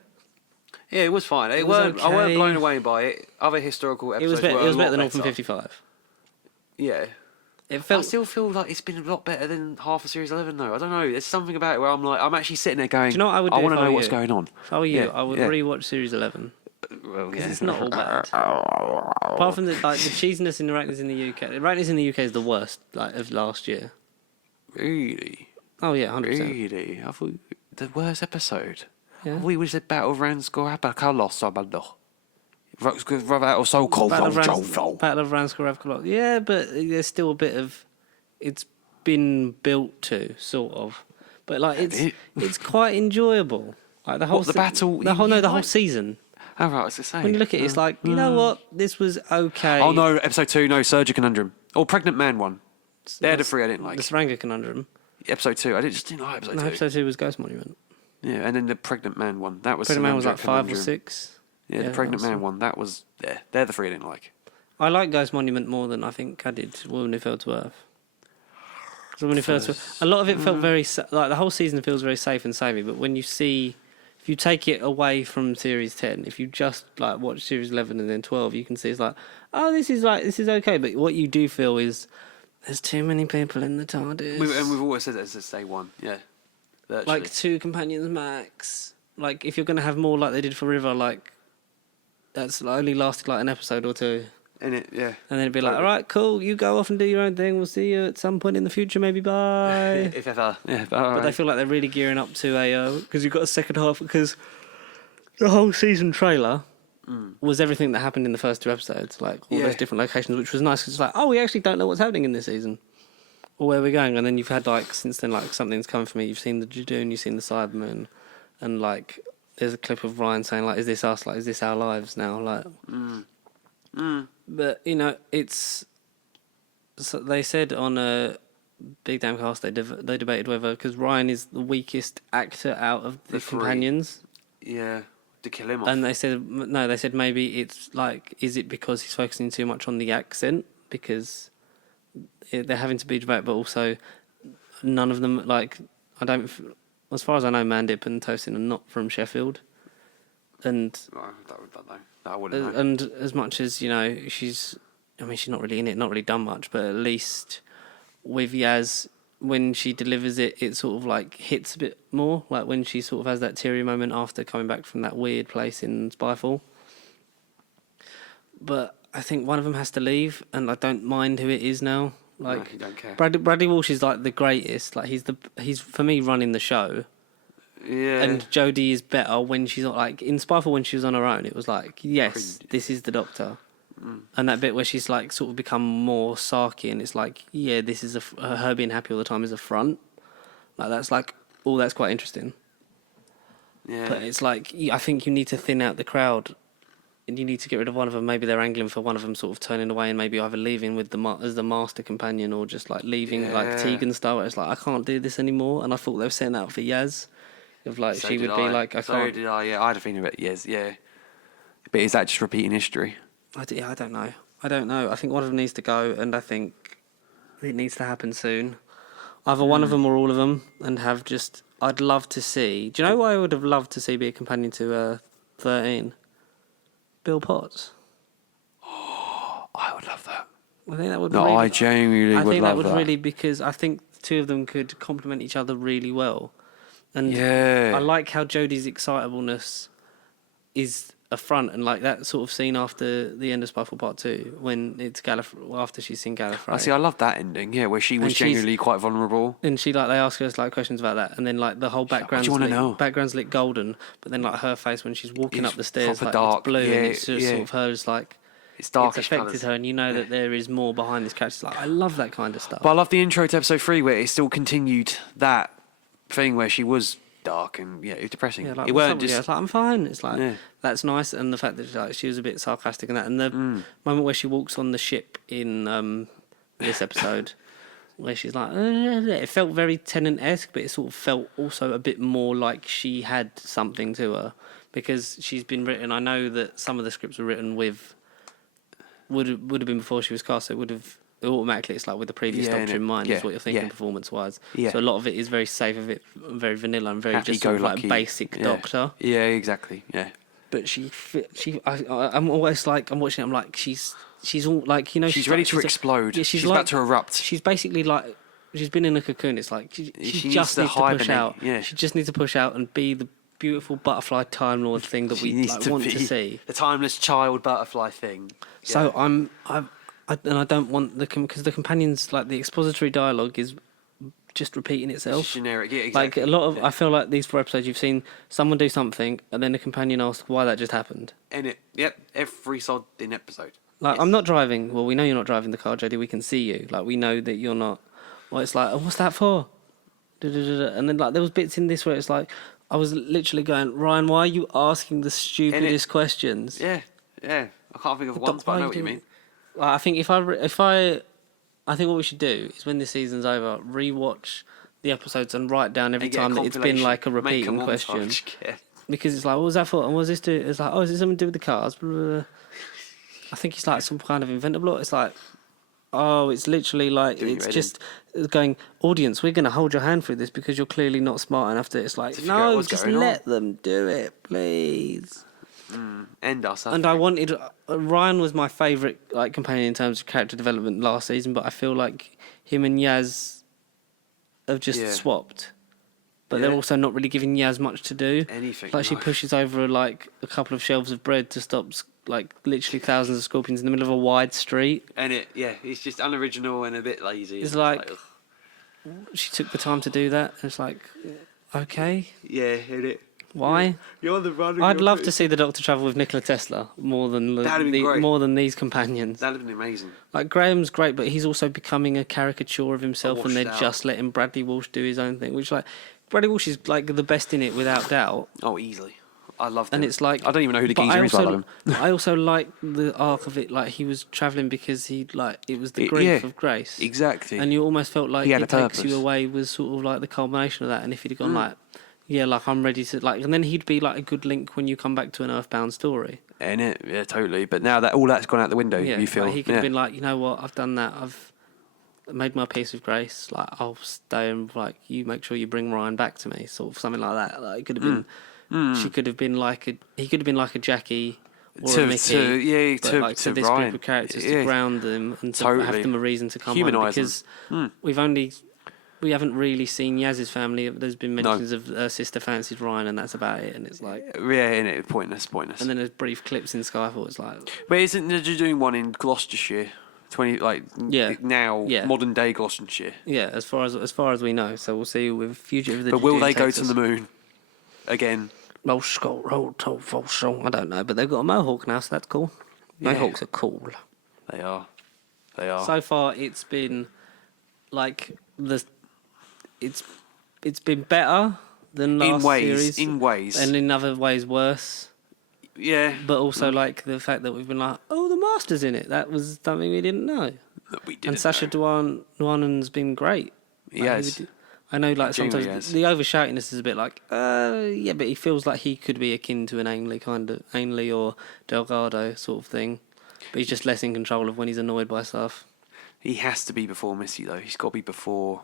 Yeah, it was fine. I weren't blown away by it. Other historical episodes it was better than Orphan 55. Yeah. I still feel like it's been a lot better than half of Series 11, though. I don't know. There's something about it where I'm actually sitting there going, do you know what I would do? I want to know what's going on. If I were you, I would rewatch Series 11. Because it's not all bad. Apart from the cheesiness in the ratings in the UK. The ratings in the UK is the worst of last year. Really? Oh, yeah, 100%. Really? I thought the worst episode. Yeah. We was the Battle of Ranskorabakallos, so cold. Battle of Ranskorabakallos. Yeah, but there's still a bit of. It's been built to, sort of. But like it's quite enjoyable. Like the whole battle. The whole season. Oh, right, I was just saying. When you look at it, it's like, you know what? This was okay. Oh no, episode 2, no, Surgeon Conundrum. Or Pregnant Man one. They're the 3 I didn't like. The Saranga Conundrum. Episode 2, I didn't like episode 2. No, episode 2 was Ghost Monument. Yeah, and then the Pregnant Man one. That was Pregnant Man was like 5 Conundrum. or 6. Yeah, the Pregnant Man one. That was they're the 3 I didn't like. I like Ghost Monument more than I think I did Woman Who Fell to Earth. A lot of it felt very like the whole season feels very safe and savvy. But when if you take it away from Series 10, if you just like watch Series 11 and then 12, you can see it's like, oh, this is okay. But what you do feel is there's too many people in the TARDIS. And we've always said that since day one. Yeah. Virtually. Like 2 companions max. Like if you're going to have more like they did for River, like that's only lasted like an episode or 2. And and then it'd be like, all right, cool, you go off and do your own thing. We'll see you at some point in the future, maybe. Bye. If ever. Yeah, but they feel like they're really gearing up to because you've got a second half, because the whole season trailer was everything that happened in the first 2 episodes, like all those different locations, which was nice. Cause it's like, oh, we actually don't know what's happening in this season or where we're going. And then you've had like since then, like something's come for me. You've seen the Jadoon, you've seen the Cybermen, and like there's a clip of Ryan saying like, "Is this us? Like, is this our lives now?" Like. But it's. So they said on a Big Damn Cast they debated whether, because Ryan is the weakest actor out of the companions. Yeah, to kill him off. And they said no. They said maybe it's like, is it because he's focusing too much on the accent, because they're having to be debated, but also none of them as far as I know, Mandip and Tosin are not from Sheffield, and. I wouldn't know. And as much as, she's not really in it, not really done much, but at least with Yaz, when she delivers it, it sort of like hits a bit more, like when she sort of has that teary moment after coming back from that weird place in Spyfall. But I think one of them has to leave, and I don't mind who it is now. Like, no, you don't care. Bradley Walsh is like the greatest. Like he's for me running the show. Yeah. And Jodie is better when she's not, like in Spyfall when she was on her own. It was like, yes, this is the Doctor. And that bit where she's like sort of become more sarky, and it's like, yeah, this is her being happy all the time is a front. Like that's like, oh, that's quite interesting. Yeah. But it's like, I think you need to thin out the crowd, and you need to get rid of one of them. Maybe they're angling for one of them sort of turning away, and maybe either leaving with as the master companion, or just like leaving like Tegan style. Where it's like, I can't do this anymore. And I thought they were setting that up for Yaz, of like she would be like, I can't. So did I. Yeah, I had a feeling about Yaz. Yeah. But is that just repeating history? I don't know. I think one of them needs to go, and I think it needs to happen soon. Either one of them or all of them, and have just. I'd love to see. Do you know what I would have loved to see be a companion to 13? Bill Potts. Oh, I would love that. I think that would. No, really, I genuinely would love that. I think that would really, because I think the two of them could complement each other really well. And I like how Jodie's excitableness is a front, and like that sort of scene after the end of Spyfall Part 2 when it's after she's seen Gallifrey. I see. I love that ending. Yeah, where she was genuinely quite vulnerable. And she they ask her like questions about that, and then like the whole background's lit golden, but then like her face when she's walking up the stairs, like dark. It's blue, and it's just sort of her just like. It's dark. It's affected colours. Her, and you know that there is more behind this character. Like I love that kind of stuff. But I love the intro to episode 3 where it still continued that thing where she was dark and it was depressing. Yeah, like, it weren't just. It's like I'm fine. It's like that's nice, and the fact that she was a bit sarcastic and that, and the moment where she walks on the ship in this episode, where she's like, it felt very Tennant-esque, but it sort of felt also a bit more like she had something to her, because she's been written. I know that some of the scripts were written with would have been before she was cast, so it would have. Automatically, it's like with the previous Doctor in mind is what you're thinking performance-wise. Yeah. So a lot of it is very safe, very vanilla, and very just sort of like basic Doctor. Yeah, exactly. Yeah. But I'm always like, I'm watching it, I'm like, she's all like, she's ready to explode. Yeah, she's about to erupt. She's basically like, she's been in a cocoon. It's like, she just needs to push out. Yeah. She just needs to push out and be the beautiful butterfly Time Lord thing that we want to see. The timeless child butterfly thing. Yeah. So I don't want because the companions, like the expository dialogue is just repeating itself. It's generic, yeah, exactly. Like a lot of, I feel like these 4 episodes you've seen someone do something and then the companion asks why that just happened. And every sodding episode. Like I'm not driving. Well, we know you're not driving the car, Jodie. We can see you. Like we know that you're not. Well, it's like, what's that for? And then like there was bits in this where it's like I was literally going, Ryan, why are you asking the stupidest questions? Yeah. I can't think of one, but I know what you mean. I think I think what we should do is when this season's over, rewatch the episodes and write down every time that it's been like a repeating question. Because it's like, what was that for? And what was this do? It's like, is it something to do with the cars? Blah, blah, blah. I think it's like some kind of inventable. It's like, it's literally like, it's just going, audience, we're going to hold your hand through this because you're clearly not smart enough to. It's like, no, just let them do it, please. End us. And I wanted Ryan was my favourite like companion in terms of character development last season, but I feel like him and Yaz have just swapped. But they're also not really giving Yaz much to do. Anything. Like she pushes over like a couple of shelves of bread to stop like literally thousands of scorpions in the middle of a wide street. And it's just unoriginal and a bit lazy. It's like she took the time to do that. It's like, okay. Yeah, hit it. Why? You're the running. I'd love to see the Doctor travel with Nikola Tesla more than these companions. That'd have been amazing. Like Graham's great, but he's also becoming a caricature of himself, and they're just letting Bradley Walsh do his own thing. Which like Bradley Walsh is like the best in it without doubt. Oh, easily. I love him. And it's like I don't even know who the geezer is. I love him. I also like the arc of it. Like he was travelling because it was the grief of Grace. Exactly. And you almost felt like It Takes You Away was sort of like the culmination of that. And if he'd gone like. Yeah, like I'm ready to like, and then he'd be like a good link when you come back to an Earthbound story. Yeah, totally. But now that all that's gone out the window, you feel like he could have been like, you know what, I've done that. I've made my peace with Grace. Like I'll stay and like you make sure you bring Ryan back to me, sort of something like that. Like it could have been, she could have been like he could have been like a Jackie or a Mickey. To this Ryan. Group of characters to ground them and to have them a reason to come on because we haven't really seen Yaz's family. There's been mentions of her sister fancies Ryan, and that's about it. And it's like pointless. And then there's brief clips in Skyfall. It's like, but isn't there doing one in Gloucestershire? Modern day Gloucestershire. Yeah, as far as we know. So we'll see with Fugitive of the. But will they go to the moon again? I don't know, but they've got a mohawk now, so that's cool. Nighthawks are cool. They are. So far, it's been like it's been better than last series in ways, and in other ways worse. Yeah, but also like the fact that we've been like, oh, the Master's in it. That was something we didn't know. that we didn't. And Sacha Dhawan's been great. Yes. I know, like Genuinely sometimes has. the overshoutiness is a bit like, yeah, but he feels like he could be akin to an Ainley or Delgado sort of thing. But he's just less in control of when he's annoyed by stuff. He has to be before Missy though. He's got to be before.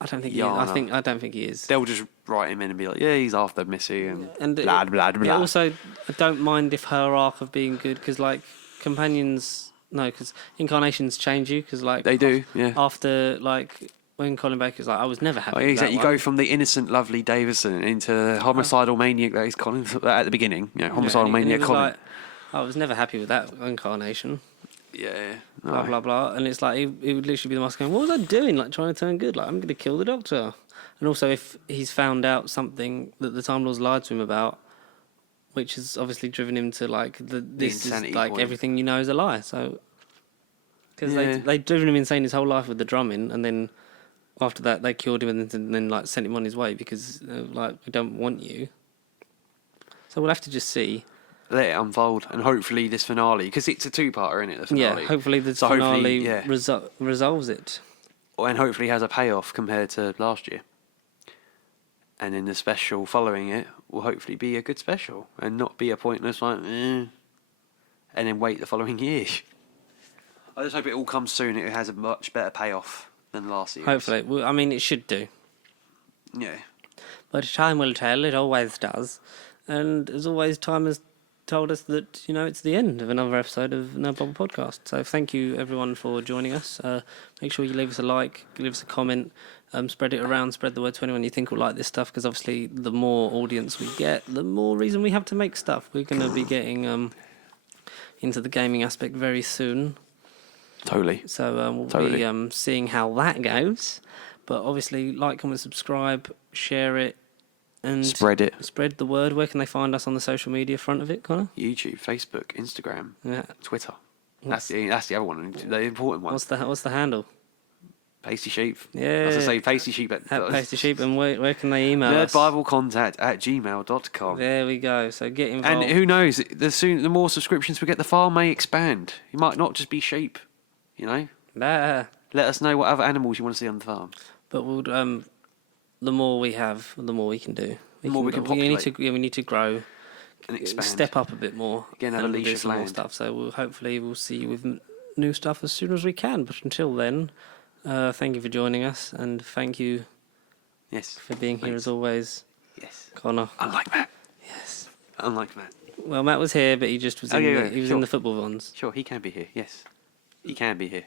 I don't think he is. I don't think he is. They'll just write him in and be like, yeah, he's after Missy and blah, it, blah, blah. Yeah, also, I don't mind if her arc of being good, because like companions, no, because incarnations change you, because like They do, yeah. After like when Colin Baker's like, I was never happy. Oh, with exactly. that You one. go from the innocent, lovely Davison into homicidal maniac that is Colin at the beginning. You know, homicidal and he maniac was Colin. like, I was never happy with that incarnation. Yeah. Blah blah blah, and it's like he would literally be the master going, "What was I doing? Like trying to turn good? Like I'm going to kill the Doctor." And also, if he's found out something that the Time Lords lied to him about, which has obviously driven him to like this is like point. everything you know is a lie. So because Yeah. they'd driven him insane his whole life with the drumming, and then after that they cured him and then like sent him on his way because like we don't want you. So we'll have to just see. Let it unfold, and hopefully this finale, because it's a two-parter, isn't it? The finale. Yeah, hopefully the So finale hopefully, resolves it. and hopefully has a payoff compared to last year. And then the special following it will hopefully be a good special and not be a pointless like, and then wait the following year. I just hope it all comes soon. It has a much better payoff than last year. Hopefully, well, I mean it should do. Yeah. But time will tell. It always does. And as always, time has told us that, you know, it's the end of another episode of No Bubble Podcast. So thank you, everyone, for joining us. Make sure you leave us a like, leave us a comment, spread it around, spread the word to anyone you think will like this stuff, because obviously the more audience we get, the more reason we have to make stuff. We're going to be getting into the gaming aspect very soon. Totally. So we'll be seeing how that goes. But obviously, like, comment, subscribe, share it, and Spread it. Spread the word. Where can they find us on the social media front of it, Connor? YouTube, Facebook, Instagram, Twitter. What's- That's the other one, the important one. What's the handle? Pasty Sheep. Yeah. As I say, Pasty Sheep At Pasty Sheep, and where can they email us? nerdbiblecontact@gmail.com. There we go. So get involved. And who knows? The more subscriptions we get, the farm may expand. It might not just be sheep. You know. Nah. Let us know what other animals you want to see on the farm. But we'll the more we have, the more we can do. The more we can populate. We need to grow And expand. step up a bit more. Again, have a and leash do of some more land. stuff. So we'll see you with new stuff as soon as we can. But until then, thank you for joining us, and thank you for being here as always. Yes. Connor. Unlike Matt. Yes. Unlike Matt. Well, Matt was here, but he just was in the football ones. Sure, he can be here. Yes, he can be here.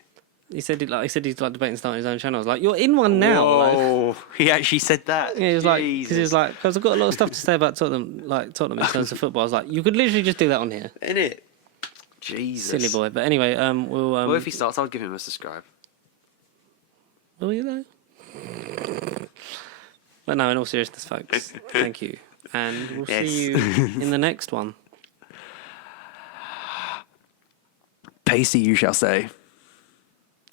He said he'd like debating starting his own channel. I was like, you're in one now. Oh, he actually said that. Yeah, he was like, because I've got a lot of stuff to say about Tottenham in terms of football. I was like, you could literally just do that on here. In it. Jesus. Silly boy. But anyway, we'll. Well, if he starts, I'll give him a subscribe. Will you though? But no, in all seriousness, folks, thank you, and we'll see you in the next one. Pasty, you shall say.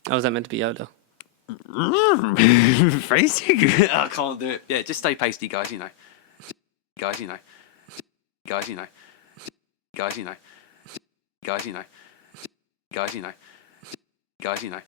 Oh, was that meant to be Yoda? Pasty? I can't do it. Yeah, just stay pasty, guys, you know. Guys, you know. Guys, you know. Guys, you know. Guys, you know. Guys, you know. Guys, you know.